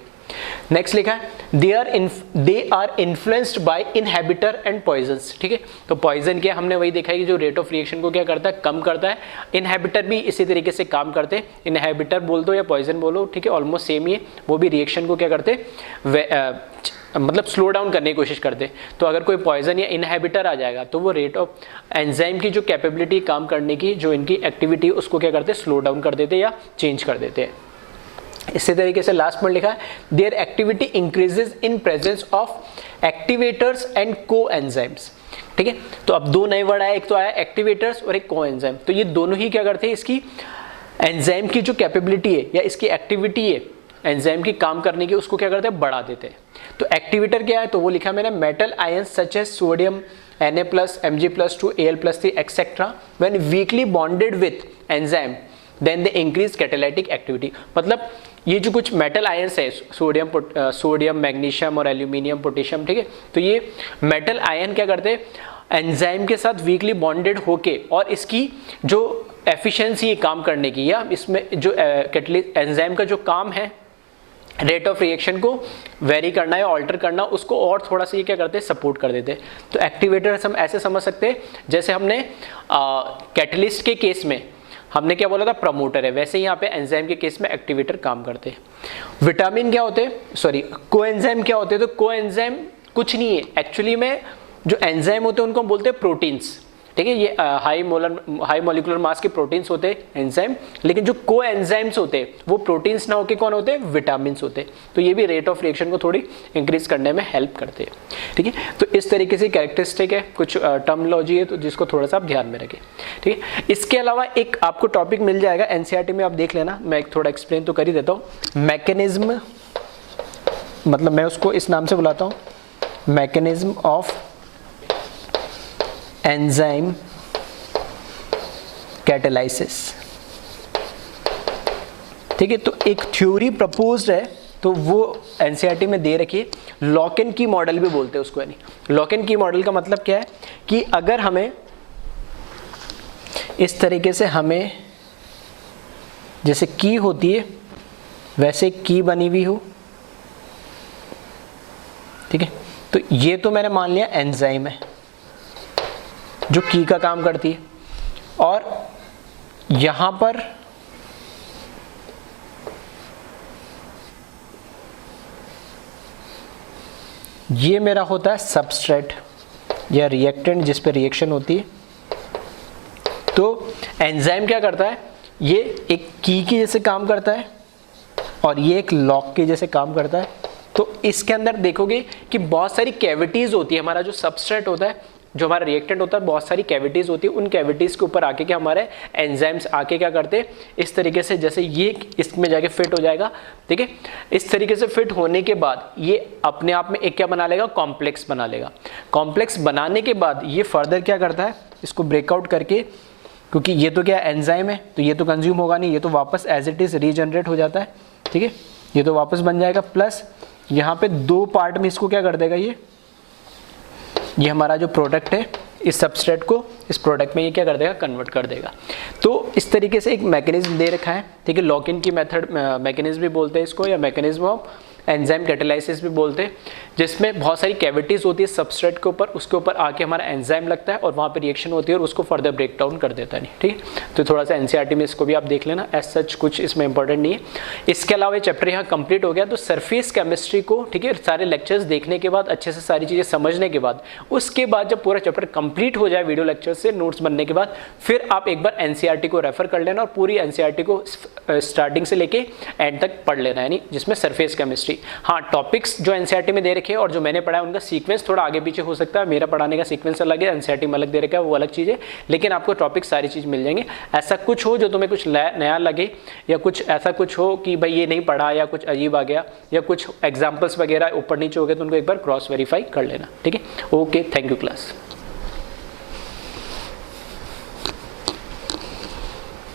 नेक्स्ट लिखा है they are influenced by inhibitor and poisons, ठीक है। तो पॉइजन क्या, हमने वही देखा है कि जो रेट ऑफ रिएक्शन को क्या करता है, कम करता है। इनहेबिटर भी इसी तरीके से काम करते हैं। इनहेबिटर बोल दो या पॉइजन बोलो, ठीक है, ऑलमोस्ट सेम ही है। वो भी रिएक्शन को क्या करते मतलब स्लो डाउन करने की कोशिश करते। तो अगर कोई पॉइजन या इनहेबिटर आ जाएगा तो वो रेट ऑफ एंजाइम की जो कैपेबिलिटी काम करने की, जो इनकी एक्टिविटी उसको क्या करते, स्लो डाउन कर देते या चेंज कर देते हैं। इसी तरीके से लास्ट में लिखा है there activity increases in presence of activators and को एंजाइम्स, ठीक है। तो अब दो नए वर्ड आए, एक तो आया एक्टिवेटर्स और एक को एंजाइम। तो ये दोनों ही क्या करते हैं, इसकी एंजाइम की जो कैपेबिलिटी है या इसकी एक्टिविटी है एंजाइम की काम करने की, उसको क्या करते हैं, बढ़ा देते हैं। तो एक्टिवेटर क्या है, तो वो लिखा मैंने metal ions such as sodium Na+, Mg+2, Al+3 etcetera when weakly bonded with enzyme then they increase catalytic activity. मतलब ये जो कुछ मेटल आयंस है, सोडियम, मैग्नीशियम और एल्यूमिनियम, पोटेशियम, ठीक है, तो ये मेटल आयन क्या करते हैं, एंजाइम के साथ वीकली बॉन्डेड होके और इसकी जो एफिशिएंसी काम करने की या इसमें जो एंजाइम का जो काम है रेट ऑफ रिएक्शन को वेरी करना या ऑल्टर करना, उसको और थोड़ा सा ये क्या करते हैं, सपोर्ट कर देते हैं। तो एक्टिवेटर्स हम ऐसे समझ सकते हैं जैसे हमने कैटलिस्ट के केस में हमने क्या बोला था, प्रमोटर है, वैसे यहाँ पे एंजाइम के केस में एक्टिवेटर काम करते हैं। विटामिन क्या होते हैं, सॉरी कोएंजाइम क्या होते हैं, तो कोएंजाइम कुछ नहीं है एक्चुअली में, जो एंजाइम होते हैं उनको हम बोलते हैं प्रोटीन्स, ठीक है। ये हाई मॉलिक्यूलर मास के प्रोटीन्स होते हैं एंजाइम, लेकिन जो को एंजाइम्स होते हैं वो प्रोटीन्स ना होके कौन होते हैं, विटामिन्स होते हैं। तो ये भी रेट ऑफ रिएक्शन को थोड़ी इंक्रीज करने में हेल्प करते हैं, ठीक है। तो इस तरीके से कैरेक्टरिस्टिक है, कुछ टर्मिनोलॉजी है तो जिसको थोड़ा सा आप ध्यान में रखें, ठीक है। इसके अलावा एक आपको टॉपिक मिल जाएगा एनसीईआरटी में, आप देख लेना, मैं थोड़ा एक्सप्लेन तो कर ही देता हूँ। मैकेनिज्म, मतलब मैं उसको इस नाम से बुलाता हूँ, मैकेनिज्म ऑफ एंजाइम कैटालाइसिस, ठीक है। तो एक थ्योरी प्रपोज्ड है, तो वो एनसीईआरटी में दे रखी है, लॉक एंड की मॉडल भी बोलते हैं उसको। यानी लॉक एंड की मॉडल का मतलब क्या है कि अगर हमें इस तरीके से, हमें जैसे की होती है वैसे की बनी हुई हो, ठीक है। तो ये तो मैंने मान लिया एंजाइम है जो की का काम करती है, और यहां पर ये मेरा होता है सबस्ट्रेट या रिएक्टेंट जिस पे रिएक्शन होती है। तो एंजाइम क्या करता है, ये एक की जैसे काम करता है और ये एक लॉक के जैसे काम करता है। तो इसके अंदर देखोगे कि बहुत सारी कैविटीज होती है, हमारा जो सबस्ट्रेट होता है, जो हमारा रिएक्टेंट होता है, बहुत सारी कैविटीज होती है। उन कैविटीज के ऊपर आके क्या हमारे एंजाइम्स आके क्या करते हैं, इस तरीके से जैसे ये इसमें जाके फिट हो जाएगा, ठीक है। इस तरीके से फिट होने के बाद ये अपने आप में एक क्या बना लेगा, कॉम्प्लेक्स बना लेगा। कॉम्प्लेक्स बनाने के बाद ये फर्दर क्या करता है, इसको ब्रेकआउट करके, क्योंकि ये तो क्या एंजाइम है तो ये तो कंज्यूम होगा नहीं, ये तो वापस एज इट इज रीजनरेट हो जाता है, ठीक है। ये तो वापस बन जाएगा, प्लस यहाँ पे 2 पार्ट में इसको क्या कर देगा, ये हमारा जो प्रोडक्ट है, इस सबस्ट्रेट को इस प्रोडक्ट में ये क्या कर देगा, कन्वर्ट कर देगा। तो इस तरीके से एक मैकेनिज्म दे रखा है, ठीक है। लॉक इन की मेथड मैकेनिज्म भी बोलते हैं इसको, या मैकेनिज्म ऑफ एंजाइम कैटालाइसिस भी बोलते हैं, जिसमें बहुत सारी कैविटीज होती है सबस्ट्रेट के ऊपर, उसके ऊपर आके हमारा एंजाइम लगता है और वहाँ पे रिएक्शन होती है और उसको फर्दर ब्रेक डाउन कर देता है, नहीं, ठीक है। तो थोड़ा सा एनसीईआरटी में इसको भी आप देख लेना, एज सच कुछ इसमें इंपॉर्टेंट नहीं है। इसके अलावा ये चैप्टर यहाँ कंप्लीट हो गया। तो सरफेस केमिस्ट्री को, ठीक है, सारे लेक्चर्स देखने के बाद, अच्छे से सारी चीज़ें समझने के बाद, उसके बाद जब पूरा चैप्टर कंप्लीट हो जाए वीडियो लेक्चर से, नोट्स बनने के बाद, फिर आप एक बार एनसीईआरटी को रेफर कर लेना और पूरी एनसीईआरटी को स्टार्टिंग से लेके एंड तक पढ़ लेना, यानी जिसमें सरफेस केमिस्ट्री, हाँ, टॉपिक्स जो एनसीईआरटी में दे रखे हैं और जो मैंने पढ़ा है उनका सीक्वेंस थोड़ा आगे पीछे हो सकता है। मेरा पढ़ाने का सीक्वेंस अलग है, एनसीईआरटी में अलग दे रखा है, वो अलग चीज़ है, लेकिन आपको टॉपिक सारी चीज़ मिल जाएंगे। ऐसा कुछ हो जो तुम्हें कुछ नया लगे, या कुछ ऐसा कुछ हो कि भाई ये नहीं पढ़ा या कुछ अजीब आ गया, या कुछ एग्जाम्पल्स वगैरह ऊपर नीचे हो गए, तो उनको एक बार क्रॉस वेरीफाई कर लेना, ठीक है। Okay, thank you class.